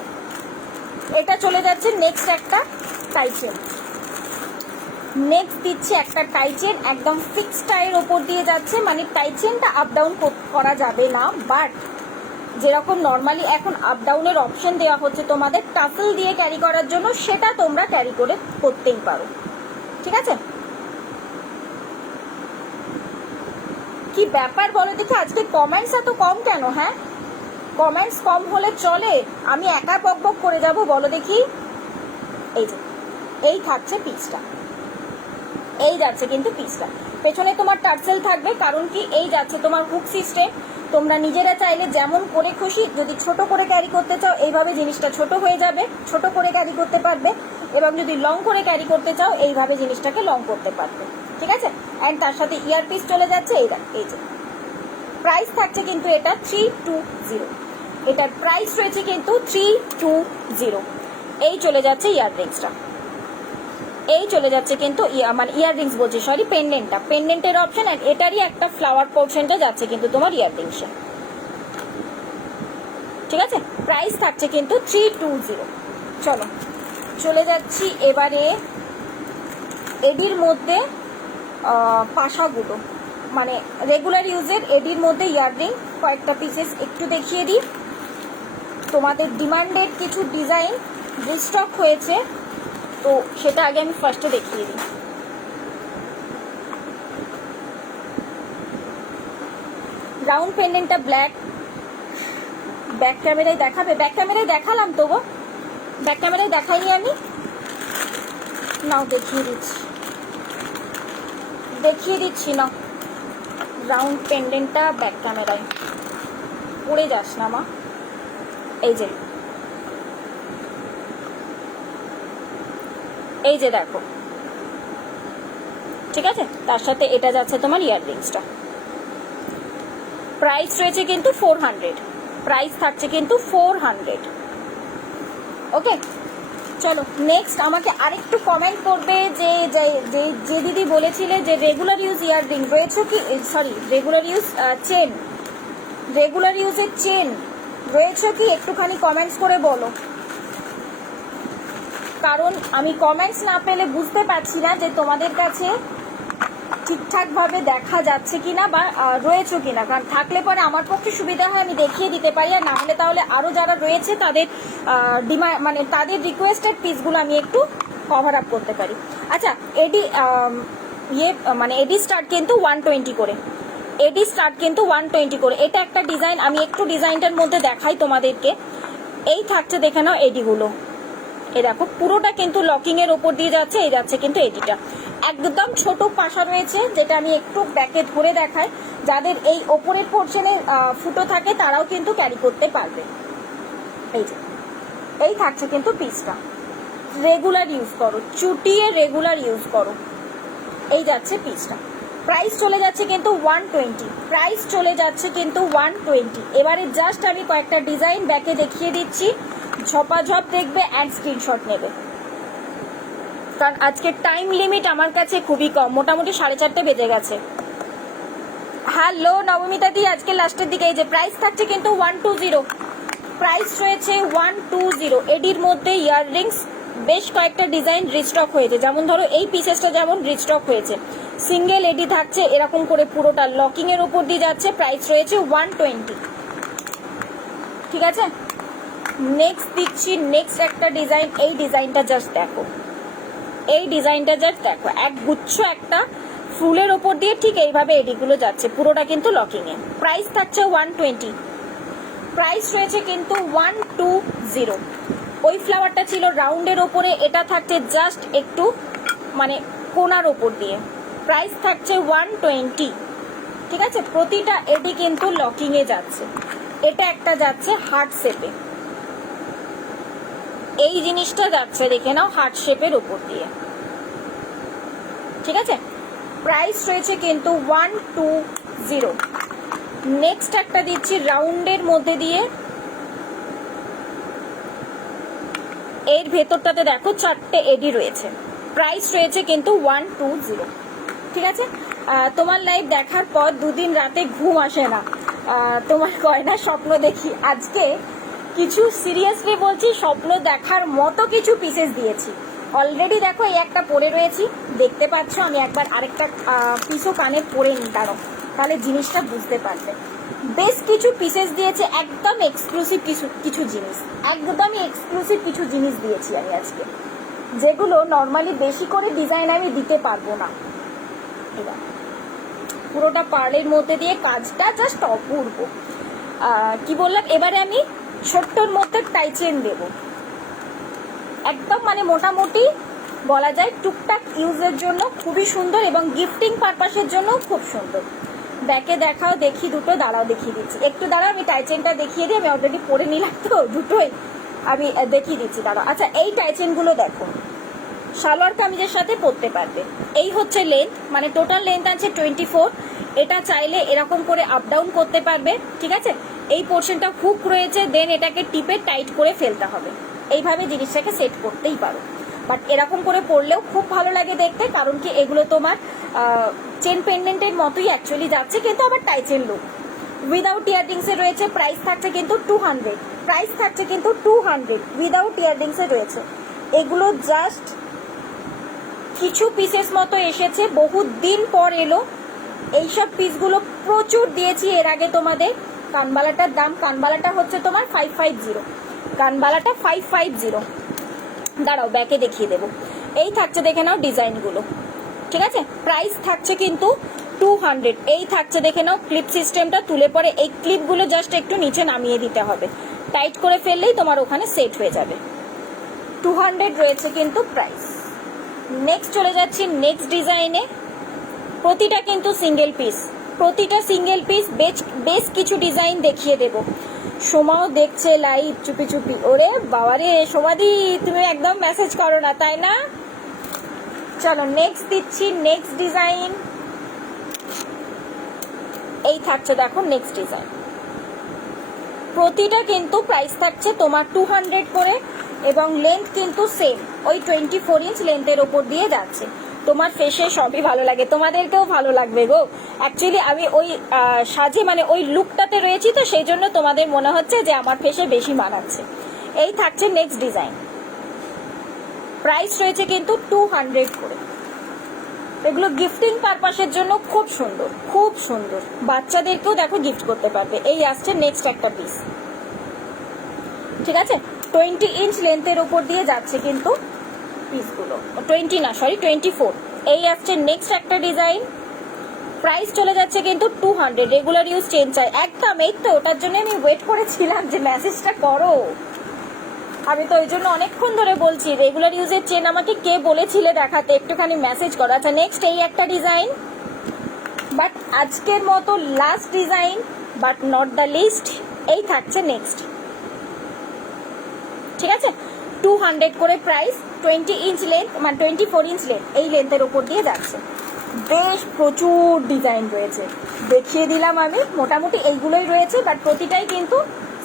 এটা চলে যাচ্ছে নেক্সট একটা টাইচেন। নেক্সট দিচ্ছি একটা টাইচেন, একদম ফিক্সড টাইয়ের ওপর দিয়ে যাচ্ছে। টাইচেনটা আপ ডাউন করা যাবে না, বাট যেরকম নর্মালি এখন আপ ডাউনের অপশন দেওয়া হচ্ছে তোমাদের টাসেল দিয়ে ক্যারি করার জন্য, সেটা তোমরা ক্যারি করতেই পারো। ঠিক আছে, কি ব্যাপার বলো দেখি, আজকে কমেন্টস এত কম কেন? হ্যাঁ, কমেন্টস কম হলে চলে? আমি একা বক বক করে যাবো? বলো দেখি। এই থাকছে পিসটা, এই যাচ্ছে কিন্তু পিসটা। পেছনে তোমার টার্সেল থাকবে, কারণ কি এই যাচ্ছে তোমার হুক সিস্টেম। তোমরা নিজেরা চাইলে যেমন করে খুশি, যদি ছোট করে ক্যারি করতে চাও এইভাবে জিনিসটা ছোট হয়ে যাবে, ছোট করে ক্যারি করতে পারবে। এবং যদি লং করে ক্যারি করতে চাও এইভাবে জিনিসটাকে লং করতে পারবে। ঠিক আছে, অ্যান্ড তার সাথে ইয়ারপিস চলে যাচ্ছে। এই যে প্রাইস থাকছে কিন্তু এটা 320। এটার প্রাইস রয়েছে কিন্তু 320। এই চলে যাচ্ছে ইয়াররিংসটা, এই চলে যাচ্ছে কিন্তু ইয়াররিংস বলছি, সরি, পেন্ডেন্টের অপশন। অ্যান্ড এটারই একটা ফ্লাওয়ার পোর্শনটা যাচ্ছে কিন্তু তোমার ইয়াররিংসে। ঠিক আছে, প্রাইস থাকছে কিন্তু 320। চলো চলে যাচ্ছি এবারে এডির মধ্যে পাশাগুলো, রেগুলার ইউজের এডির মধ্যে ইয়াররিং কয়েকটা পিসেস একটু দেখিয়ে দিই। তোমাদের ডিমান্ডেড কিছু ডিজাইন রিস্টক হয়েছে, তো সেটা আগে আমি ফার্স্টে দেখিয়ে দিই। Round পেন্ডেন্টটা black. ব্যাক ক্যামেরায় দেখাবে? ব্যাক ক্যামেরায় দেখালাম তো গো, ব্যাক ক্যামেরায় দেখাইনি আমি। নাও দেখিয়ে দিচ্ছি নাও। রাউন্ড পেন্ডেন্টটা ব্যাক ক্যামেরায় পড়ে যাস না মা। এই যে দেখো, ঠিক আছে, তার সাথে এটা যাচ্ছে তোমার ইয়াররিংসটা। প্রাইস রয়েছে কিন্তু 400, প্রাইস থাকছে কিন্তু 400। ওকে, চলো নেক্সট। আমাকে আরেকটু কমেন্ট করবে যে যে দিদি বলেছিলে যে রেগুলার ইউজ ইয়াররিং রয়েছে কি, sorry regular use chain, regular ইউজের চেন রয়েছে কি, একটুখানি কমেন্টস করে বলো। কারণ আমি কমেন্টস না পেলে বুঝতে পারছি না যে তোমাদের কাছে ঠিকঠাকভাবে দেখা যাচ্ছে কিনা বা রয়েছে কিনা। কারণ থাকলে পরে আমার পক্ষে সুবিধা হয়, আমি দেখিয়ে দিতে পারি, আর না হলে তাহলে আরও যারা রয়েছে তাদের মানে তাদের রিকোয়েস্টেড পিসগুলো আমি একটু কভার আপ করতে পারি। আচ্ছা, এডি মানে এডি স্টার্ট কিন্তু 120 করে, এডি স্টার্ট কিন্তু 120 করে। এটা একটা ডিজাইন, আমি একটু ডিজাইনটার মধ্যে দেখাই তোমাদেরকে। এই থাকছে, দেখে নাও এডিগুলো, এই দেখো পুরোটা কিন্তু লকিং এর ওপর দিয়ে যাচ্ছে, এই যাচ্ছে কিন্তু এডিটা। একদম ছোট পাশা রয়েছে, যেটা আমি একটু ব্যাকে ধরে দেখাই। যাদের এই ওপরের পোর্শনে ফুটো থাকে তারাও কিন্তু ক্যারি করতে পারবে। এই যে এই থাকছে কিন্তু পিসটা, রেগুলার ইউজ করো, চুটিয়ে রেগুলার ইউজ করো। এই যাচ্ছে পিসটা, প্রাইস চলে যাচ্ছে কিন্তু 120, প্রাইস চলে যাচ্ছে কিন্তু 120। এবারে জাস্ট আমি কয়েকটা ডিজাইন ব্যাকে দেখিয়ে দিচ্ছি, ঝপাঝপ দেখবে অ্যান্ড স্ক্রিনশট নেবে, কারণ আজকে টাইম লিমিট আমার কাছে খুবই কম, মোটামুটি 4:30 বেজে গেছে। হ্যালো নবমিতা দি, আজকে লাস্টের দিকে। এই যে প্রাইস থাকছে কিন্তু 120, প্রাইস রয়েছে 120। এডির মধ্যে ইয়াররিংস বেশ কয়েকটা ডিজাইন রিস্টক হয়েছে, যেমন ধরো এই পিসেসটা যেমন রিস্টক হয়েছে, সিঙ্গেল এডি থাকছে এরকম করে, পুরোটা লকিং এর উপর দিয়ে যাচ্ছে, প্রাইস রয়েছে 120। ঠিক আছে, নেক্সট দিচ্ছি, নেক্সট একটা ডিজাইন। এই ডিজাইনটা জাস্ট দেখো, এই ডিজাইনটা জাস্ট দেখো, এক গুচ্ছ একটা ফুলের ওপর দিয়ে ঠিক এইভাবে এডিগুলো যাচ্ছে, পুরোটা কিন্তু লকিং এ। প্রাইস থাকছে 120, প্রাইস রয়েছে কিন্তু 120। ওই ফ্লাওয়ারটা ছিল রাউন্ডের ওপরে, এটা থাকছে জাস্ট একটু মানে কোনার ওপর দিয়ে, প্রাইস থাকছে 120। ঠিক আছে, প্রতিটা এডি কিন্তু লকিং এ যাচ্ছে। এটা একটা যাচ্ছে হার্ট শেপে, এই জিনিসটা যাচ্ছে দেখে নাও হার্ট শেপের উপর দিয়ে। ঠিক আছে, প্রাইস রয়েছে কিন্তু 120। নেক্সট একটা দিচ্ছি রাউন্ডের মধ্যে দিয়ে, এর ভেতরটাতে দেখো 4টে এডি রয়েছে, প্রাইস রয়েছে কিন্তু 120। ঠিক আছে, তোমার লাইভ দেখার পর দুদিন রাতে ঘুম আসে না, তোমার কয় না স্বপ্ন দেখি। আজকে কিছু সিরিয়াসলি বলছি, স্বপ্ন দেখার মতো কিছু পিসেস দিয়েছি। অলরেডি দেখো এই একটা পরে রয়েছি, দেখতে পাচ্ছ। আমি একবার আরেকটা পিসও কানে পরে নিই, তাহলে জিনিসটা বুঝতে পারবে। বেশ কিছু পিসেস দিয়েছে, একদম এক্সক্লুসিভ কিছু জিনিস, একদমই এক্সক্লুসিভ কিছু জিনিস দিয়েছি আমি আজকে, যেগুলো নর্মালি বেশি করে ডিজাইন আমি দিতে পারবো না। এবার পুরোটা পার্লের মধ্যে দিয়ে কাজটা জাস্ট অপূর্ব। কি বললাম, এবারে আমি ছোট্টর মধ্যে টাইচেন দেব, একদম মানে মোটামুটি বলা যায় টুকটাক ইউজের জন্য খুবই সুন্দর, এবং গিফটিং পারপাসের জন্য খুব সুন্দর। ব্যাকে দেখাও, দেখি দুটো, দাঁড়াও দেখিয়ে দিচ্ছি, একটু দাঁড়াও আমি টাইচেনটা দেখিয়ে দিই। আমি অলরেডি পরে নিলাম তো দুটোই, আমি দেখিয়ে দিচ্ছি, দাঁড়াও। আচ্ছা, এই টাইচেনগুলো দেখো, সালোয়ার কামিজের সাথে পরতে পারবে। এই হচ্ছে লেন্থ, মানে টোটাল লেন্থ আছে 24। এটা চাইলে এরকম করে আপ ডাউন করতে পারবে। ঠিক আছে, এই পোর্শনটা হুক রয়েছে, দেন এটাকে টিপে টাইট করে ফেলতে হবে, এইভাবে জিনিসটাকে সেট করতেই পারো। বাট এরকম করে পরলেও খুব ভালো লাগে দেখতে, কারণ কি এগুলো তোমার চেন পেন্ডেন্টের মতোই অ্যাকচুয়ালি যাচ্ছে, কিন্তু আবার টাইচেন লুক। উইদাউট ইয়াররিংসে রয়েছে, প্রাইস থাকছে কিন্তু 200, প্রাইস থাকছে কিন্তু 200, উইদাউট ইয়াররিংসে রয়েছে। এগুলো জাস্ট কিছু পিসেস মতো এসেছে, বহুত দিন পর এলো। এইসব পিসগুলো প্রচুর দিয়েছি এর আগে তোমাদের। কানবালাটার দাম, কানবালাটা হচ্ছে তোমার 550, কানবালাটা 550। দাঁড়াও ব্যাকে দেখিয়ে দেবো। এই থাকছে, দেখে নাও ডিজাইনগুলো। ঠিক আছে, প্রাইস থাকছে কিন্তু 200। এই থাকছে, দেখে নাও ক্লিপ সিস্টেমটা তুলে পরে এই ক্লিপগুলো জাস্ট একটু নিচে নামিয়ে দিতে হবে, টাইট করে ফেললেই তোমার ওখানে সেট হয়ে যাবে। 200 রয়েছে কিন্তু প্রাইস। নেক্সট চলে যাচ্ছি নেক্সট ডিজাইনে, প্রতিটা কিন্তু সিঙ্গেল পিস, প্রতিটা সিঙ্গেল পিস বেশ কিছু ডিজাইন দেখিয়ে দেব। সোমাও দেখছে লাইভ চুপি চুপি। ওরে বাবারে সোমাদি, তুমি একদম মেসেজ করো না তাই না? চলো নেক্সট দিচ্ছি, নেক্সট ডিজাইন এই থাকছে, দেখো নেক্সট ডিজাইন। প্রতিটা কিন্তু প্রাইস থাকছে তোমার 200 করে, এবং লেন্থ কিন্তু সেম, ওই 24 ইঞ্চ লেন্থের ওপর দিয়ে যাচ্ছে। তোমার ফেসে সবই ভালো লাগে, তোমাদেরকেও ভালো লাগবে গো। অ্যাকচুয়ালি আমি ওই সাজে মানে ওই লুকটাতে রয়েছি, তো সেই জন্য তোমাদের মনে হচ্ছে যে আমার ফেসে বেশি মানাচ্ছে। এই থাকছে নেক্সট ডিজাইন, প্রাইস রয়েছে কিন্তু 200 করে। এগুলো গিফটিং পারপাসের জন্য খুব সুন্দর, খুব সুন্দর, বাচ্চাদেরকেও দেখো গিফট করতে পারবে। এই আসছে নেক্সট একটা পিস, ঠিক আছে? 20 ইঞ্চ লেন্থের উপর দিয়ে যাচ্ছে কিন্তু পিসগুলো, 20 না সরি 24। এই আসছে নেক্সট একটা ডিজাইন, প্রাইস চলে যাচ্ছে কিন্তু 200। রেগুলার ইউজ চেন চাই একদম। এই তো ওটার জন্য আমি ওয়েট করেছিলাম যে মেসেজটা করো, আমি তো ওই জন্য অনেকক্ষণ ধরে বলছি রেগুলার ইউজের চেন আমাকে কে বলেছিলে দেখাতে, একটুখানি মেসেজ করো। আচ্ছা নেক্সট এই একটা ডিজাইন, বাট আজকের মতো last design but not the least. এই থাকছে নেক্সট, ঠিক আছে? 200 করে প্রাইস, 20 ইঞ্চ লেন্থ মানে 24 ইঞ্চ লেন্থ, এই লেন্থের ওপর দিয়ে যাচ্ছে। বেশ প্রচুর ডিজাইন রয়েছে, দেখিয়ে দিলাম আমি। মোটামুটি এইগুলোই রয়েছে, বাট প্রতিটাই কিন্তু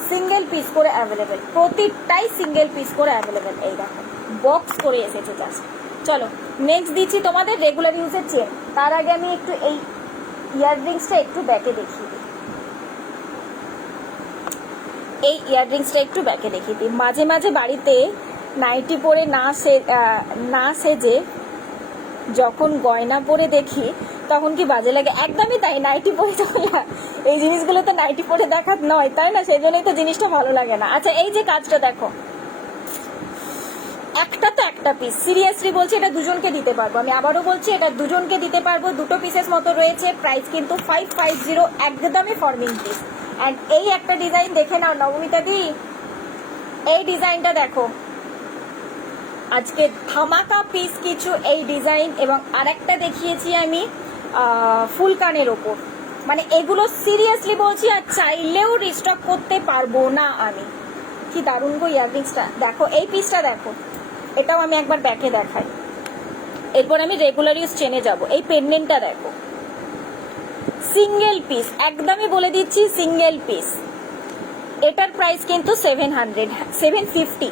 সিঙ্গেল পিস করে অ্যাভেলেবেল, প্রতিটাই সিঙ্গেল পিস করে অ্যাভেলেবেল। এই দেখো বক্স করে এসেছে জাস্ট। চলো নেক্সট দিচ্ছি তোমাদের রেগুলার ইউজের চেন। তার আগে আমি একটু এই ইয়াররিংসটা একটু ব্যাকে দেখিয়ে দিই, এই ইয়াররিংসটা একটু ব্যাকে দেখিয়ে দিই। মাঝে মাঝে বাড়িতে নাইটি পরে না সেজে যখন গয়না পরে দেখি তখন কি বাজে লাগে, একদমই তাই। নাইটি পরে যখন এই জিনিসগুলো তো নাইটি পরে দেখার নয়, তাই না? সেই জন্যই তো জিনিসটা ভালো লাগে না। আচ্ছা এই যে কাজটা দেখো, একটা তো একটা পিস, সিরিয়াসলি বলছি এটা দুজনকে দিতে পারবো। আমি আবারও বলছি এটা দুজনকে দিতে পারবো, দুটো পিসেস মতো রয়েছে। প্রাইস কিন্তু 550, একদমই ফর্মিং পিস। অ্যান্ড এই একটা ডিজাইন দেখে নাও নবমিতা দি, এই ডিজাইনটা দেখো, আজকে ধামাকা পিস কিছু এই ডিজাইন। এবং আরেকটা দেখিয়েছি আমি ফুল কানের ওপর, মানে এগুলো সিরিয়াসলি বলছি আর চাইলেও রিস্টক করতে পারবো না আমি। কি দারুণ গো ইয়াররিংসটা, দেখো এই পিসটা দেখো, এটাও আমি একবার ব্যাকে দেখাই, এরপর আমি রেগুলার ইউজ চেনে যাব। এই পেন্ডেন্টটা দেখো, সিঙ্গেল পিস, একদমই বলে দিচ্ছি সিঙ্গেল পিস। এটার প্রাইস কিন্তু 750,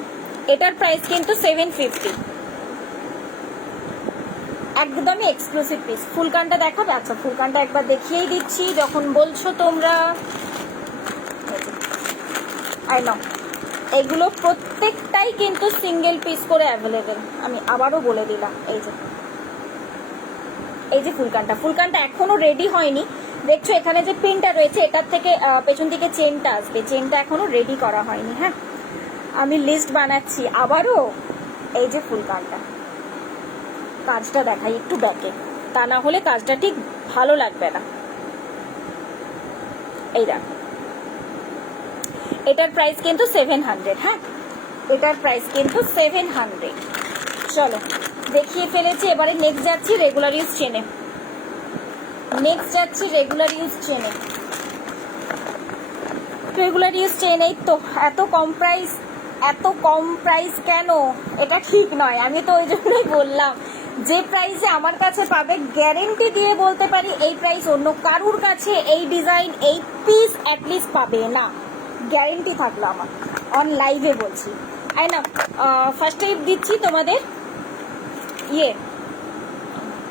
এটার প্রাইস কিন্তু 750, একদমই এক্সক্লুসিভ পিস। ফুলকানটা দেখো, আচ্ছা ফুলকানটা একবার দেখিয়েই দিচ্ছি যখন বলছো তোমরা। আই নো এগুলো প্রত্যেকটাই কিন্তু সিঙ্গেল পিস করে অ্যাভেলেবেল, আমি আবারও বলে দিলাম। এই যে ফুলকানটা এখনো রেডি হয়নি, দেখছো এখানে যে পিনটা রয়েছে এটার থেকে পেছন দিকে চেনটা আসবে, চেনটা এখনো রেডি করা হয়নি। হ্যাঁ আমি লিস্ট বানাচ্ছি আবারও। এই যে ফুলকানটা, কাজটা দেখাই একটু ব্যাকে, তা না হলে কাজটা ঠিক ভালো লাগবে না। এই দেখো, এটার প্রাইস কিন্তু 700। হ্যাঁ এটার প্রাইস কিন্তু 700। চলো দেখিয়ে ফেলেছি, এবারে নেক্সট যাচ্ছি রেগুলার ইউজ চেনে। Regular use chain. এই তো এত কম প্রাইস কেন, এটা ঠিক নয়। আমি তো ওই জন্যই বললাম যে প্রাইসে আমার কাছে পাবে, গ্যারেন্টি দিয়ে বলতে পারি এই প্রাইস অন্য কারুর কাছে এই ডিজাইন এই পিস অ্যাটলিস্ট পাবে না, গ্যারেন্টি থাকলো আমার, অন লাইভে বলছি। তাই না? ফার্স্টে দিচ্ছি তোমাদের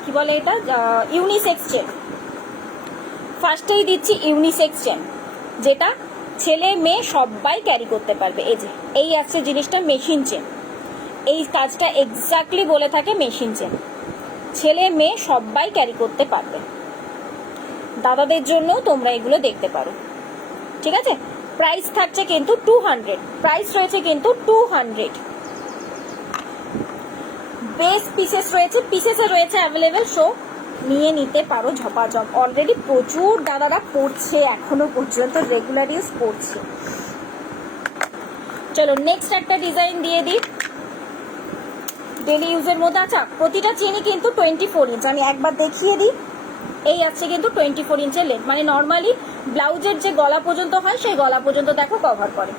কি বলে এটা, ইউনিসেক্স চেন। ফার্স্টেই দিচ্ছি ইউনিসেক্স চেন, যেটা ছেলে মেয়ে সবাই ক্যারি করতে পারবে। এই যে এই আছে জিনিসটা মেশিন চেন, এই কাজটা এক্স্যাক্টলি বলে থাকে মেশিন চেন, ছেলে মেয়ে সবাই ক্যারি করতে পারবে। দাদাদের জন্যও তোমরা এগুলো দেখতে পারো, ঠিক আছে? প্রাইস থাকছে কিন্তু 200, প্রাইস রয়েছে কিন্তু 200। বেস পিসেসে রয়েছে অ্যাভেলেবেল, শো নিয়ে নিতে পারো ঝপাঝপ। অলরেডি প্রচুর দাদারা পড়ছে, এখনো পর্যন্ত রেগুলার ইউজ করছে। চলো নেক্সট একটা ডিজাইন দিয়ে দিই ডেলি ইউজের মধ্যে। আচ্ছা প্রতিটা চেনই কিন্তু 24 ইঞ্চ, আমি একবার দেখিয়ে দিই। এই আসছে কিন্তু 24 ইঞ্চের লেন্থ, মানে নর্মালি ব্লাউজের যে গলা পর্যন্ত হয় সেই গলা পর্যন্ত দেখো কভার করে।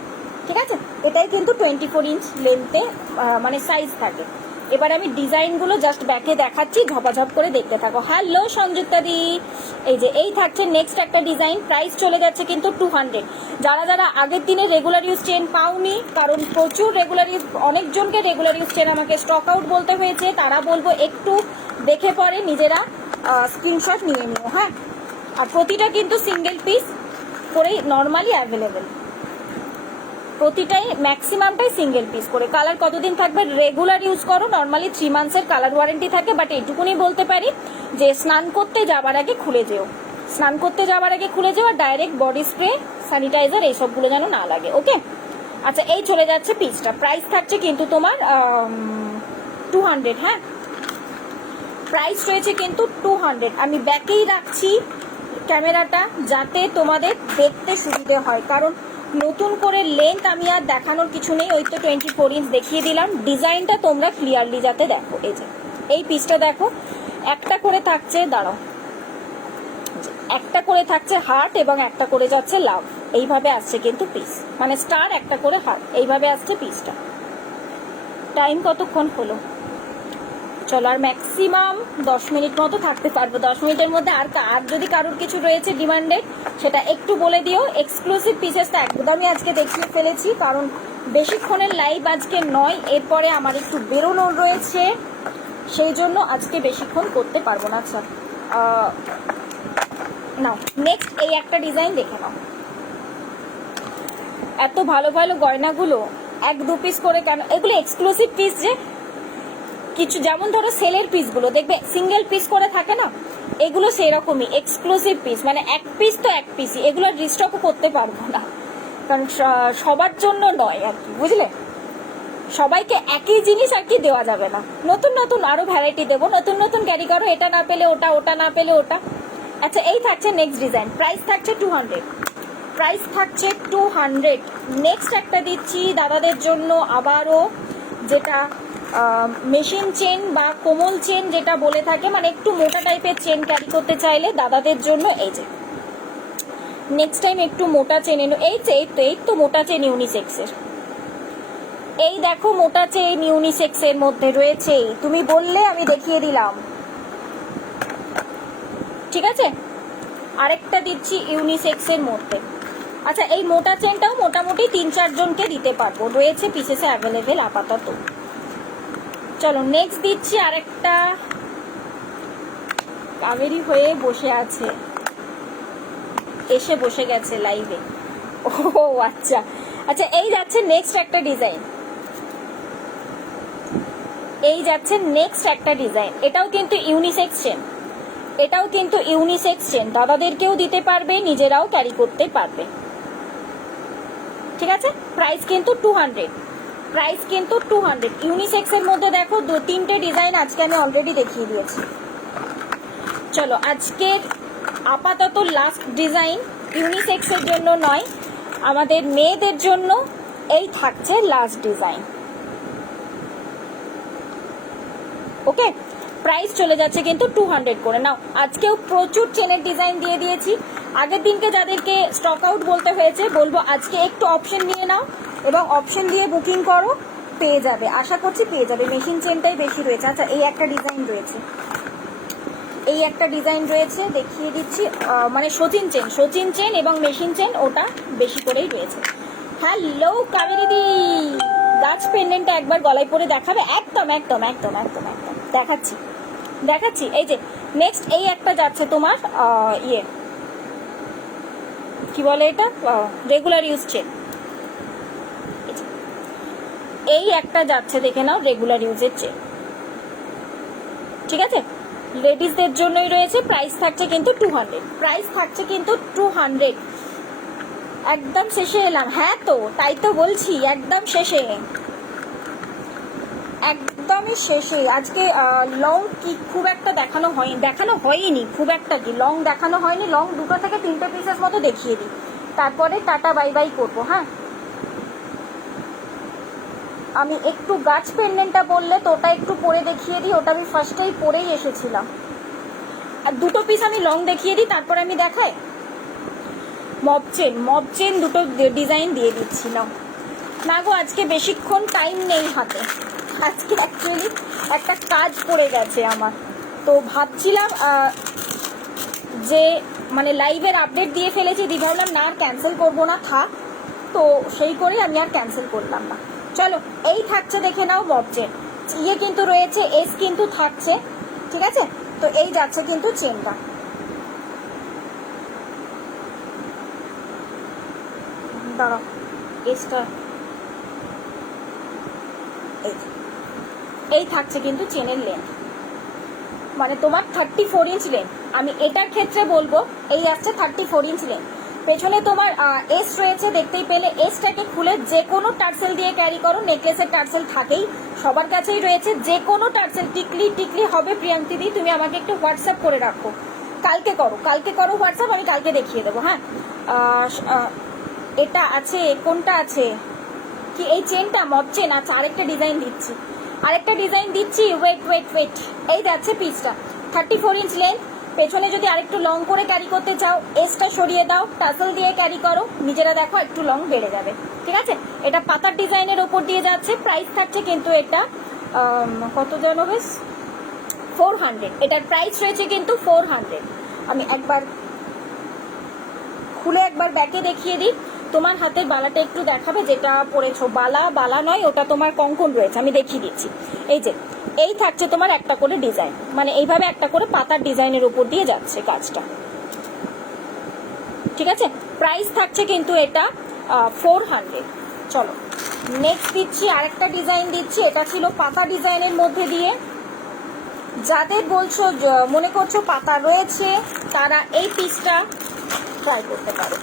ঠিক আছে, এটাই কিন্তু 24 ইঞ্চ লেন্থে মানে সাইজ থাকে। এবার আমি ডিজাইনগুলো জাস্ট ব্যাকে দেখাচ্ছি, ঝপাঝপ করে দেখতে থাকো। হ্যালো সংযুক্তা দি, এই যে এই থাকছে নেক্সট একটা ডিজাইন। প্রাইস চলে যাচ্ছে কিন্তু 200। যারা যারা আগের দিনে রেগুলার ইউজ চেন পাওনি, কারণ প্রচুর রেগুলার ইউজ, অনেকজনকে রেগুলার ইউজ চেন আমাকে স্টক আউট বলতে হয়েছে, তারা বলবো একটু দেখে পরে নিজেরা স্ক্রিনশট নিয়ে নিও। হ্যাঁ, আর প্রতিটা কিন্তু সিঙ্গেল পিস করেই নর্মালি অ্যাভেলেবেল, প্রতিটাই ম্যাক্সিমামটাই সিঙ্গেল পিস করে। কালার কতদিন থাকবে? রেগুলার ইউজ করো, নর্মালি 3 মান্থসের কালার ওয়ারেন্টি থাকে। বাট এইটুকুনি বলতে পারি যে স্নান করতে যাবার আগে খুলে যেও, স্নান করতে যাবার আগে খুলে যেও, আর ডাইরেক্ট বডি স্প্রে, স্যানিটাইজার এইসবগুলো যেন না লাগে। ওকে, আচ্ছা এই চলে যাচ্ছে পিসটা। প্রাইস থাকছে কিন্তু তোমার 200। হ্যাঁ, প্রাইস রয়েছে কিন্তু 200। আমি ব্যাকেই রাখছি ক্যামেরাটা যাতে তোমাদের দেখতে সুবিধে হয়, কারণ নতুন করে লেন্থ আমি আর দেখানোর কিছু নেই, ওই তো 24 ইঞ্চ দেখিয়ে দিলাম। ডিজাইনটা তোমরা ক্লিয়ারলি যাতে দেখো। এই যে এই পিসটা দেখো, একটা করে থাকছে, দাঁড়াও, একটা করে থাকছে হার্ট এবং একটা করে যাচ্ছে লাভ, এইভাবে আসছে কিন্তু পিস, মানে স্টার একটা করে হার্ট, এইভাবে আসছে পিসটা। টাইম কতক্ষণ হলো? চলো আর ম্যাক্সিমাম 10 মিনিট মতো থাকতে পারবো। 10 মিনিটের মধ্যে আর যদি কারোর কিছু রয়েছে ডিমান্ডেড সেটা একটু বলে দিও। এক্সক্লুসিভ পিসেসটা একদমই আজকে দেখিয়ে ফেলেছি, কারণ বেশিক্ষণের লাইভ আজকে নয়, এরপরে আমার একটু বেরোনোর রয়েছে, সেই জন্য আজকে বেশিক্ষণ করতে পারবো না। আচ্ছা নাও নেক্সট এই একটা ডিজাইন দেখে নাও। এত ভালো ভালো গয়নাগুলো 1-2 পিস করে কেন? এগুলো এক্সক্লুসিভ পিস, যে কিছু যেমন ধরো সেলের পিসগুলো দেখবে সিঙ্গেল পিস করে থাকে না, এগুলো সেরকমই এক্সক্লুসিভ পিস, মানে এক পিস তো এক পিসই, এগুলো রিস্টকও করতে পারবো না, কারণ সবার জন্য নয় আর কি, বুঝলে? সবাইকে একই জিনিস আর কি দেওয়া যাবে না, নতুন নতুন আরো ভ্যারাইটি দেবো, নতুন নতুন ক্যারি করো, এটা না পেলে ওটা, ওটা না পেলে ওটা। আচ্ছা এই থাকছে নেক্সট ডিজাইন, প্রাইস থাকছে 200। প্রাইস থাকছে 200। নেক্সট একটা দিচ্ছি দাদাদের জন্য আবারও, যেটা মেশিন চেন বা কোমল চেন যেটা বলে থাকে, মানে একটু মোটা টাইপের চেন ক্যারি করতে চাইলে দাদাদের জন্য এই যে নেক্সট টাইম একটু মোটা চেন এনো। এই তো মোটা চেন ইউনিসেক্সের, এই দেখো মোটা চেন ইউনিসেক্সের মধ্যে রয়েছে, তুমি বললে আমি দেখিয়ে দিলাম। ঠিক আছে, আরেকটা দিচ্ছি ইউনিসেক্সের মধ্যে। আচ্ছা এই মোটা চেনটাও মোটামুটি 3-4 জনকে দিতে পারবো, রয়েছে পিসেসে অ্যাভেলেবেল আপাতত। চলো নেক্সট দিচ্ছি আরেকটা, কাবেরি হয়ে বসে আছে, এসে বসে গেছে লাইভে। ও আচ্ছা আচ্ছা, এই যাচ্ছে নেক্সট একটা ডিজাইন, এই যাচ্ছে নেক্সট একটা ডিজাইন। এটাও কিন্তু ইউনিসেক্স চেন, এটাও কিন্তু ইউনিসেক্স চেন, দাদাদেরকেও দিতে পারবে, নিজেরাও ক্যারি করতে পারবে। ঠিক আছে, প্রাইস কিন্তু 200। প্রাইস কিন্তু 200। ইউনিসেক্সের মধ্যে দেখো 2-3টে ডিজাইন আজকে আমি অলরেডি দেখিয়ে দিয়েছি। চলো আজকের আপাতত লাস্ট ডিজাইন, ইউনিসেক্সের জন্য নয়, আমাদের মেয়েদের জন্য এই থাকছে লাস্ট ডিজাইন। ওকে, প্রাইস চলে যাচ্ছে কিন্তু 200 করে। নাও আজকেও প্রচুর চেনের ডিজাইন দিয়ে দিয়েছি, আগের দিনকে যাদেরকে স্টক আউট বলতে হয়েছে বলবো আজকে একটু অপশন নিয়ে নাও এবং অপশন দিয়ে বুকিং করো, পেয়ে যাবে, আশা করছি পেয়ে যাবে। মেশিন চেনটাই বেশি রয়েছে। আচ্ছা এই একটা ডিজাইন রয়েছে, এই একটা ডিজাইন রয়েছে দেখিয়ে দিচ্ছি, মানে সচিন চেন এবং মেশিন চেন ওটা বেশি করেই রয়েছে। হ্যালো কাবেরিদি, গাছ পেন্ডেন্টটা একবার গলায় পরে দেখাবে? একদম একদম একদম একদম একদম দেখাচ্ছি দেখাচ্ছি। এই যে নেক্সট এই একটা যাচ্ছে তোমার ইয়ে কি বলে এটা, রেগুলার ইউজ চেন। এই একটা যাচ্ছে দেখে নাও, রেগুলার ইউজের চেন। ঠিক আছে, লেডিসদের জন্যই রয়েছে। প্রাইস থাকছে কিন্তু 200। প্রাইস থাকছে কিন্তু 200। একদম শেষে এলাম, হ্যাঁ তো তাই তো বলছি, একদম শেষে, একদমই শেষে। আজকে লং কি খুব একটা দেখানো হয়নি খুব একটা, কি লং দেখানো হয়নি। লং 2 থেকে 3টে পিসেস মতো দেখিয়ে দিই, তারপরে টাটা বাই বাই করবো। হ্যাঁ, আমি একটু গাছ পেন্ডেন্টটা বললে তো ওটা একটু পরে দেখিয়ে দিই, ওটা আমি ফার্স্টেই পরেই এসেছিলাম। আর দুটো পিস আমি লং দেখিয়ে দিই, তারপরে আমি দেখাই। মব চেন দুটো ডিজাইন দিয়ে দিচ্ছি। না গো, আজকে বেশিক্ষণ টাইম নেই হাতে, আজকে অ্যাকচুয়ালি একটা কাজ পড়ে গেছে আমার। তো ভাবছিলাম যে মানে লাইভের আপডেট দিয়ে ফেলেছি, দি ভাবলাম না আর ক্যান্সেল করবো না, থাক। তো সেই করে আমি আর ক্যান্সেল করলাম না। চলো, এই থাকছে, দেখে নাও মব চেন। ইয়ে কিন্তু রয়েছে, এস কিন্তু থাকছে, ঠিক আছে। তো এই যাচ্ছে কিন্তু চেনটা, দাঁড়াও এসটা, এই থাকছে কিন্তু চেনের লেন্থ, মানে তোমার 34 ইঞ্চ লেন্থ। আমি এটার ক্ষেত্রে বলবো এই আসছে 34 ইঞ্চ লেন্থ। পেছনে তোমার এস রয়েছে, দেখতেই পেলে। এসটাকে খুলে যে কোনো টার্সেল দিয়ে ক্যারি করো, নেকলেসের টার্সেল থাকেই, সবার কাছেই রয়েছে। যে কোনো টার্সেল, টিকলি হবে। প্রিয়াঙ্কি দি, তুমি আমাকে একটু হোয়াটসঅ্যাপ করে রাখো, কালকে করো হোয়াটসঅ্যাপ, আমি কালকে দেখিয়ে দেবো। হ্যাঁ, এটা আছে, কোনটা আছে কি, এই চেনটা মব চেন। আচ্ছা, আরেকটা ডিজাইন দিচ্ছি, ওয়েট। এই যাচ্ছে পিসটা, 34 ইঞ্চ লেন্থ। পেছনে যদি আরেকটু লং করে ক্যারি করতে চাও, এসটা সরিয়ে দাও, টাসেল দিয়ে ক্যারি করো, নিজেরা দেখো একটু লং বেড়ে যাবে, ঠিক আছে। এটা পাতার ডিজাইনের ওপর দিয়ে যাচ্ছে। প্রাইস থাকছে কিন্তু এটা কত যেন বেশ 400। এটার প্রাইস রয়েছে কিন্তু 400। আমি একবার খুলে একবার ব্যাকে দেখিয়ে দিই। তোমার হাতের বালাটা একটু দেখাবে, যেটা পরেছো। বালা নয়, ওটা তোমার কঙ্কন রয়েছে, আমি দেখিয়ে দিচ্ছি। এই যে এই থাকছে তোমার একটা করে ডিজাইন, মানে এইভাবে একটা করে পাতার ডিজাইনের উপর দিয়ে যাচ্ছে কাজটা, ঠিক আছে। প্রাইস থাকছে কিন্তু এটা 400। চলো নেক্সট দিচ্ছি, আরেকটা ডিজাইন দিচ্ছি। এটা ছিল পাতা ডিজাইনের মধ্যে দিয়ে। যাদের বলছো মনে করছো পাতা রয়েছে, তারা এই পিসটা ট্রাই করতে পারো।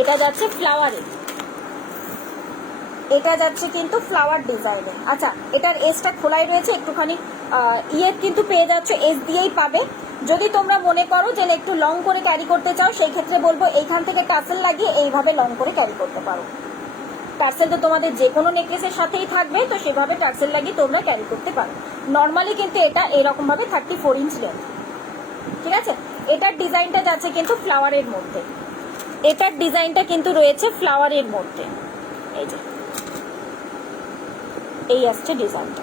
এটা যাচ্ছে ফ্লাওয়ারে, এটা যাচ্ছে কিন্তু ফ্লাওয়ার ডিজাইনে। আচ্ছা, এটার এসটা খোলাই রয়েছে, একটুখানি ইয়ে কিন্তু পেয়ে যাচ্ছে, এস দিয়েই পাবে। যদি তোমরা মনে করো যে একটু লং করে ক্যারি করতে চাও, সেই ক্ষেত্রে বলবো এইখান থেকে টার্সেল লাগিয়ে এইভাবে লং করে ক্যারি করতে পারো। টার্সেল তো তোমাদের যে কোনো নেকলেসের সাথেই থাকবে, তো সেভাবে টার্সেল লাগিয়ে তোমরা ক্যারি করতে পারো। নর্মালি কিন্তু এটা এরকম ভাবে 34 ইঞ্চ লেন্থ, ঠিক আছে। এটার ডিজাইনটা যাচ্ছে কিন্তু ফ্লাওয়ারের মধ্যে, এটার ডিজাইনটা কিন্তু রয়েছে ফ্লাওয়ারের মধ্যে। এই যে এই আসছে ডিজাইনটা,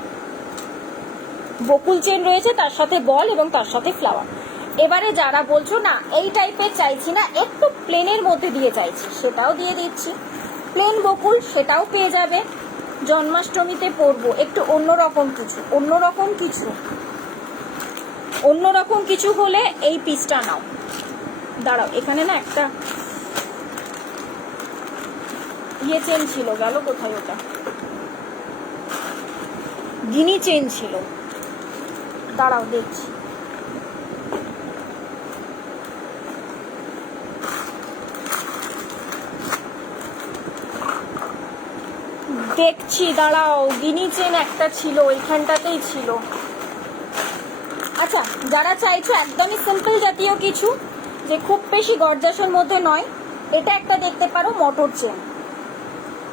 বকুল চেন রয়েছে, তার সাথে বল এবং তার সাথে ফ্লাওয়ার। এবারে যারা বলছো না এই টাইপের চাইছি না, একটু প্লেনের মধ্যে দিয়ে চাইছি, সেটাও দিয়ে দিচ্ছি। প্লেন বকুল সেটাও পেয়ে যাবে। জন্মাষ্টমীতে পরবো একটু অন্যরকম কিছু হলে এই পিসটা নাও। দাঁড়াও, এখানে না একটা ইয়ে চেন ছিল, গেল কোথায় ওটা, গিনি চেন ছিল, দাঁড়াও দেখছি। দাঁড়াও, গিনি চেন একটা ছিল, ওইখানটাতেই ছিল। আচ্ছা, যারা চাইছো একদমই সিম্পল জাতীয় কিছু, যে খুব বেশি গর্জাসের মধ্যে নয়, এটা একটা দেখতে পারো, মটর চেন।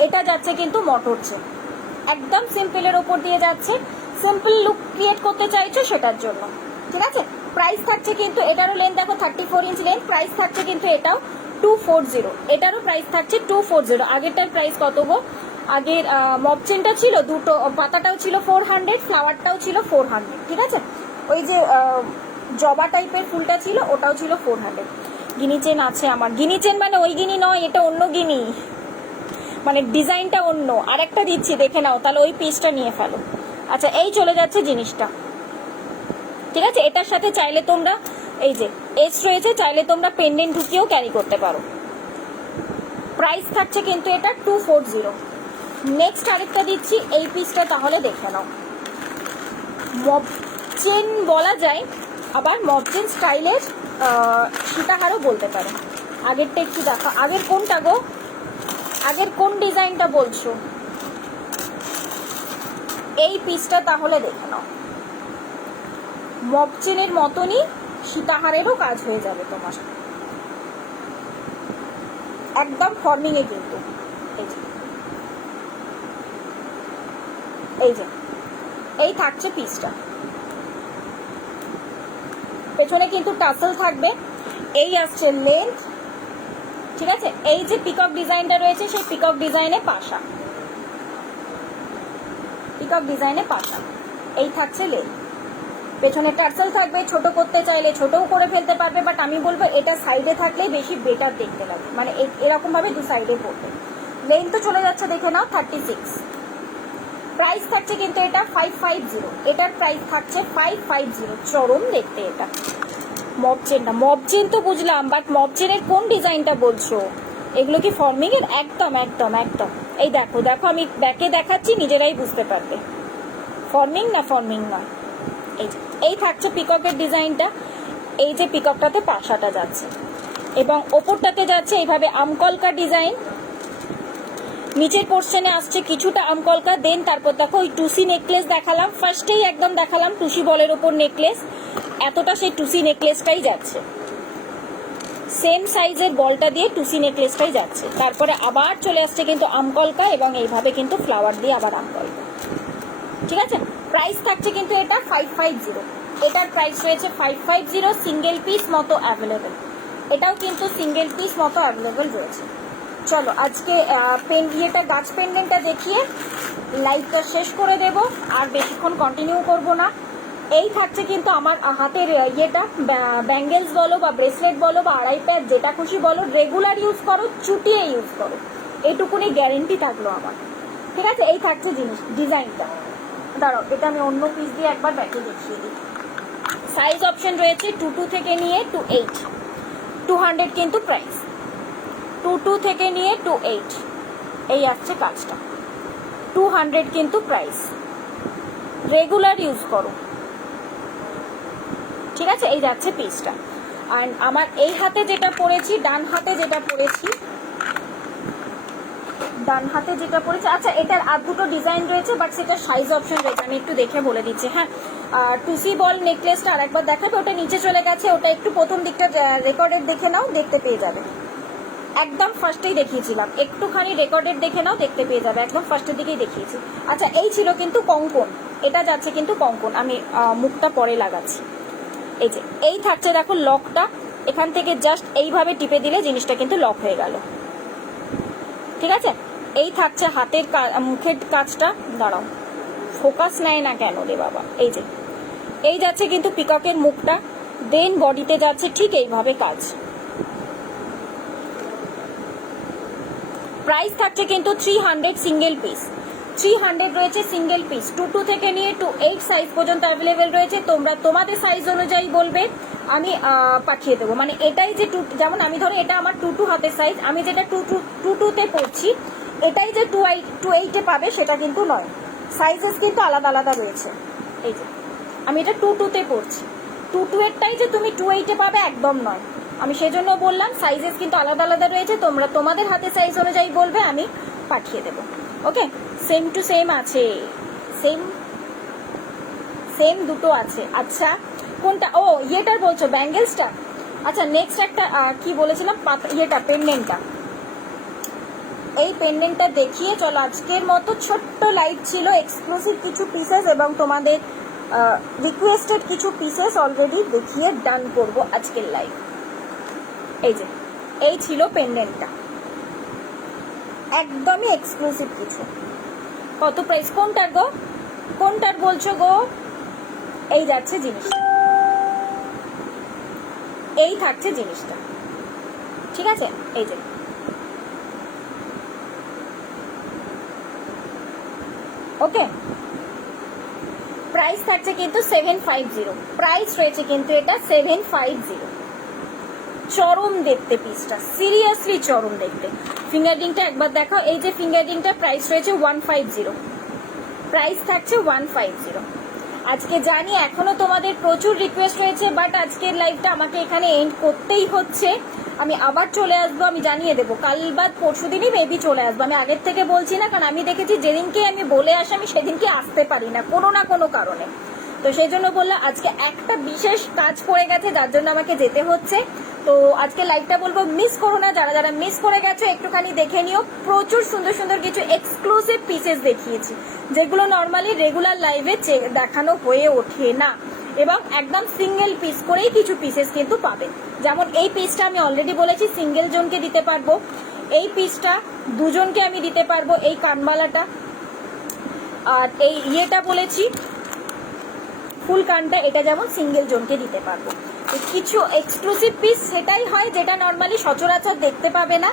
এটা যাচ্ছে কিন্তু মটর চেন, একদম সিম্পলের ওপর দিয়ে যাচ্ছে। সিম্পল লুক ক্রিয়েট করতে চাইছো সেটার জন্য, ঠিক আছে। প্রাইস থাকছে কিন্তু এটারও লেন্থ দেখো 34 ইঞ্চ লেন্থ। প্রাইস থাকছে কিন্তু এটাও 240, এটারও প্রাইস থাকছে 240। আগেরটার প্রাইস কত গো? আগের মব চেনটা ছিল দুটো, পাতাটাও ছিল 400, ফ্লাওয়ারটাও ছিল 400, ঠিক আছে। ওই যে জবা টাইপের ফুলটা ছিল, ওটাও ছিল 400। গিনি চেন আছে আমার, গিনি চেন মানে ওই গিনি নয়, এটা অন্য গিনি, মানে ডিজাইনটা অন্য। আরেকটা দিচ্ছি, দেখে নাও, তাহলে ওই পিসটা নিয়ে ফেলো। আচ্ছা, এই চলে যাচ্ছে জিনিসটা, ঠিক আছে। এটার সাথে চাইলে তোমরা, এই যে এস রয়েছে, চাইলে তোমরা পেন্ডেন্ট ঢুকিয়েও ক্যারি করতে পারো। প্রাইস থাকছে কিন্তু এটা 240। নেক্সট আরেকটা দিচ্ছি, এই পিসটা তাহলে দেখে নাও। মব চেন বলা যায়, আবার মব চেন স্টাইলের সীতাহারও বলতে পারে। আগেরটা একটু দেখো, আগের কোনটা গো, আগের কোন ডিজাইনটা বলছো? এই পিসটা তাহলে দেখে নাও, মব চেনের মতনই সীতাহারেরও কাজ হয়ে যাবে তোমার, একদম ফর্মিং এ কিন্তু। এই যে এই থাকছে পিসটা, পেছনে কিন্তু টাসেল থাকবে, এই আসছে লেন্থ, ঠিক আছে। এই যে পিকক ডিজাইনটা রয়েছে সেই পিকক ডিজাইনে পাশা, পিকক ডিজাইনে পাশা, এই থাকছে লেন্থ। পেছনে টার্সেল থাকবে, ছোট করতে চাইলে ছোটও করে ফেলতে পারবে, বাট আমি বলবো এটা সাইডে থাকলেই বেশি বেটার দেখতে লাগবে, মানে এরকম ভাবে দু সাইডে পড়বে। লেন্থ তো চলে যাচ্ছে দেখে নাও 36। প্রাইস থাকছে কিন্তু এটা 550, এটার প্রাইস থাকছে 550। চরম দেখতে এটা। মব চেনটা, মব চেন তো বুঝলাম, বাট মব চেনের কোন ডিজাইনটা বলছো? এগুলো কি ফর্মিং এর? একদম একদম একদম। এই দেখো দেখো, আমি ব্যাকে দেখাচ্ছি, নিজেরাই বুঝতে পারবে ফর্মিং না ফর্মিং নয়। এই থাকছে পিককের ডিজাইনটা, এই যে পিককটাতে পাশাটা যাচ্ছে এবং ওপরটাতে যাচ্ছে এইভাবে আমকলকা ডিজাইন। নিচের পোর্শনে আসছে কিছুটা আমকলকা, দেন তারপর দেখো ওই টুসি নেকলেস দেখালাম, ফার্স্টেই একদম দেখালাম টুসি বলের ওপর নেকলেস, এতটা সেই টুসি নেকলেসটাই যাচ্ছে, সেম সাইজের বলটা দিয়ে টুসি নেকলেসটাই যাচ্ছে। তারপরে আবার চলে আসছে কিন্তু আমকলকা এবং এইভাবে কিন্তু ফ্লাওয়ার দিয়ে আবার আমকলকা, ঠিক আছে। প্রাইস থাকছে কিন্তু এটা 550, এটার প্রাইস রয়েছে 550। সিঙ্গেল পিস মতো অ্যাভেলেবেল, এটাও কিন্তু সিঙ্গেল পিস মতো অ্যাভেলেবেল রয়েছে। চলো আজকে ইয়েটা গাছ পেন্ডেন্টটা দেখিয়ে লাইভটা শেষ করে দেব, আর বেশিক্ষণ কন্টিনিউ করব না। এই থাকছে কিন্তু আমার হাতের ইয়েটা, ব্যাঙ্গেলস বলো বা ব্রেসলেট বলো বা আড়াই প্যাক, যেটা খুশি বলো, রেগুলার ইউজ করো, চুটিয়ে ইউজ করো, এইটুকুনি গ্যারেন্টি থাকলো আমার, ঠিক আছে। এই থাকছে জিনিস ডিজাইনটা। দাঁড়াও, এটা আমি অন্য পিস দিয়ে একবার ব্যাকে দেখিয়ে দিই। সাইজ অপশন রয়েছে 22 থেকে নিয়ে 28, 200 কিন্তু প্রাইস, 22 থেকে নিয়ে 28, এই আসছে কাজটা, 200 কিন্তু প্রাইস, রেগুলার ইউজ করো, ঠিক আছে। এই যাচ্ছে পিসটা। আর আমার এই হাতে যেটা পরেছি, ডান হাতে যেটা পরেছি, আচ্ছা এটার আর দুটো ডিজাইন রয়েছে, বাট সেটা সাইজ অপশন রয়েছে, আমি একটু দেখে বলে দিচ্ছি। হ্যাঁ, টুসি বল নেকলেসটা আর একবার দেখাবে, ওটা নিচে চলে গেছে, ওটা একটু প্রথম দিকটা রেকর্ডেড দেখে নাও, দেখতে পেয়ে যাবে। একদম ফার্স্টেই দেখিয়েছিলাম, একটুখানি রেকর্ডেড দেখে নাও, দেখতে পেয়ে যাবে, একদম ফার্স্টের দিকেই দেখিয়েছি। আচ্ছা, এই ছিল কিন্তু কঙ্কন, এটা যাচ্ছে কিন্তু কঙ্কন, আমি মুখটা পরে লাগাচ্ছি। এই যে এই থাকছে দেখো লকটা, এখান থেকে জাস্ট এইভাবে টিপে দিলে জিনিসটা কিন্তু লক হয়ে গেল, ঠিক আছে। এই থাকছে হাতের মুখের কাজটা, দাঁড়াও ফোকাস নেয় না কেন রে বাবা। এই যে এই যাচ্ছে কিন্তু পিককের মুখটা, দেন বডিতে যাচ্ছে ঠিক এইভাবে কাজ। প্রাইস থাকছে কিন্তু 300 সিঙ্গেল পিস, 300 রয়েছে সিঙ্গেল পিস। 22 থেকে নিয়ে 28 সাইজ পর্যন্ত অ্যাভেলেবেল রয়েছে, তোমরা তোমাদের সাইজ অনুযায়ী বলবে, আমি পাঠিয়ে দেবো। মানে এটাই যে যেমন আমি ধরো এটা আমার 22 হাতের সাইজ, আমি যেটা 22 পড়ছি, এটাই যে 28 পাবে সেটা কিন্তু নয়, সাইজেস কিন্তু আলাদা আলাদা রয়েছে। এই যে আমি এটা 22 পড়ছি, 22 এরটাই যে তুমি 28 পাবে একদম নয়, আমি সেজন্য বললাম সাইজেস কিন্তু আলাদা আলাদা রয়েছে, তোমরা তোমাদের হাতে সাইজ অনুযায়ী বলবে, আমি পাঠিয়ে দেবো। ওকে, সেম টু সেম আছে, সেম দুটো আছে। আচ্ছা কোনটা? ও ইয়েটার বলছো, ব্যাঙ্গেলসটা? আচ্ছা নেক্সট একটা কি বলেছিলাম, ইয়েটা পেন্ডেন্টটা, এই পেন্ডেন্টটা দেখিয়ে চলো আজকের মতো ছোট্ট লাইভ ছিল, এক্সক্লুসিভ কিছু পিসেস এবং তোমাদের রিকোয়েস্টেড কিছু পিসেস অলরেডি দেখিয়ে ডান করব আজকের লাইভ। এই যে এই ছিল পেন্ডেন্টটা, একদমই এক্সক্লুসিভ কিছু। কত প্রাইস? কোনটার গো, কোনটার বলছো গো? এই যাচ্ছে জিনিসটা, এই থাকছে জিনিসটা, ঠিক আছে। এই যে ওকে, প্রাইস থাকছে কিন্তু 750, প্রাইস রয়েছে কিন্তু এটা 750। চরম দেখতে পিসটা, সিরিয়াসলি চরম দেখতে। ফিঙ্গারিংটা একবার দেখাও, এই যে ফিঙ্গারিংটা প্রাইস রয়েছে 150, প্রাইস থাকছে 150। আজকে জানি এখনো তোমাদের প্রচুর রিকোয়েস্ট রয়েছে, বাট আজকের লাইভটা আমাকে এখানে এন্ড করতেই হচ্ছে। আমি আবার চলে আসবো, আমি জানিয়ে দেবো, কাল বাদ পরশু দিনই মেবি চলে আসবো, আমি আগের থেকে বলছি না, কারণ আমি দেখেছি যেদিনকে আমি বলে আসি আমি সেদিনকে আসতে পারি না কোনো না কোনো কারণে। তো সেই জন্য বললাম আজকে একটা বিশেষ কাজ পড়ে গেছে যার জন্য আমাকে যেতে হচ্ছে। তো আজকে লাইভটা বলবো মিস করো না, যারা যারা মিস করে গেছো একটুখানি দেখে নিও, প্রচুর সুন্দর সুন্দর কিছু এক্সক্লুসিভ পিসেস দেখিয়েছি যেগুলো নর্মালি রেগুলার লাইভে দেখানো হয়ে ওঠে না। এবং একদম সিঙ্গেল পিস করেই কিছু পিসেস কিন্তু পাবেন। যেমন এই পিসটা আমি অলরেডি বলেছি সিঙ্গেল জনকে দিতে পারবো, এই পিসটা দুজনকে আমি দিতে পারবো, এই কানবালাটা, আর এই ইয়েটা বলেছি ফুল কানটা, এটা যেমন সিঙ্গেল জনকে দিতে পারবো। কিছু এক্সক্লুসিভ পিস সেটাই হয় যেটা নর্মালি সচরাচর দেখতে পাবে না,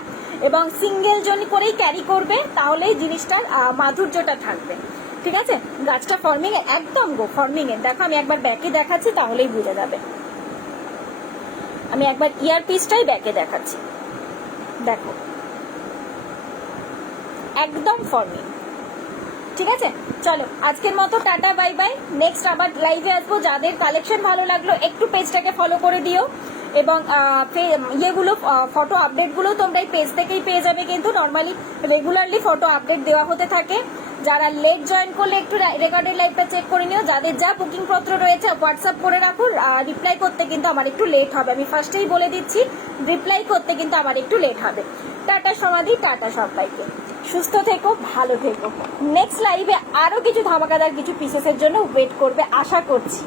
এবং সিঙ্গেল জন করেই ক্যারি করবে, তাহলেই জিনিসটার মাধুর্যটা থাকবে। ঠিক আছে, গাছটা ফর্মিং এ একদম গো ফর্মিং এ। দেখো আমি একবার ব্যাকে দেখাচ্ছি তাহলেই বুঝে যাবে। আমি একবার ইয়ার পিসটাই ব্যাকে দেখাচ্ছি, দেখো একদম ফর্মিং। ঠিক আছে, চলো আজকের মতো টাটা বাই বাই। নেক্সট আবার লাইভে আসবো। যাদের কালেকশন ভালো লাগলো একটু পেজটাকে ফলো করে দিও, এবং ইয়েগুলো ফটো আপডেটগুলো তোমরা এই পেজ থেকেই পেয়ে যাবে, কিন্তু নর্মালি রেগুলারলি ফটো আপডেট দেওয়া হতে থাকে। যারা লেট জয়েন করলে একটু রেকর্ডের লাইভটা চেক করে নিও। যাদের যা বুকিং পত্র রয়েছে হোয়াটসঅ্যাপ করে রাখো, রিপ্লাই করতে কিন্তু আমার একটু লেট হবে, আমি ফার্স্টেই বলে দিচ্ছি, রিপ্লাই করতে কিন্তু আমার একটু লেট হবে। টাটা সমাধি, টাটা সবাইকে, সুস্থ থেকো, ভালো থেকো। নেক্সট লাইভে আরো কিছু ধামাকাদার কিছু পিসেসের জন্য ওয়েট করবে আশা করছি।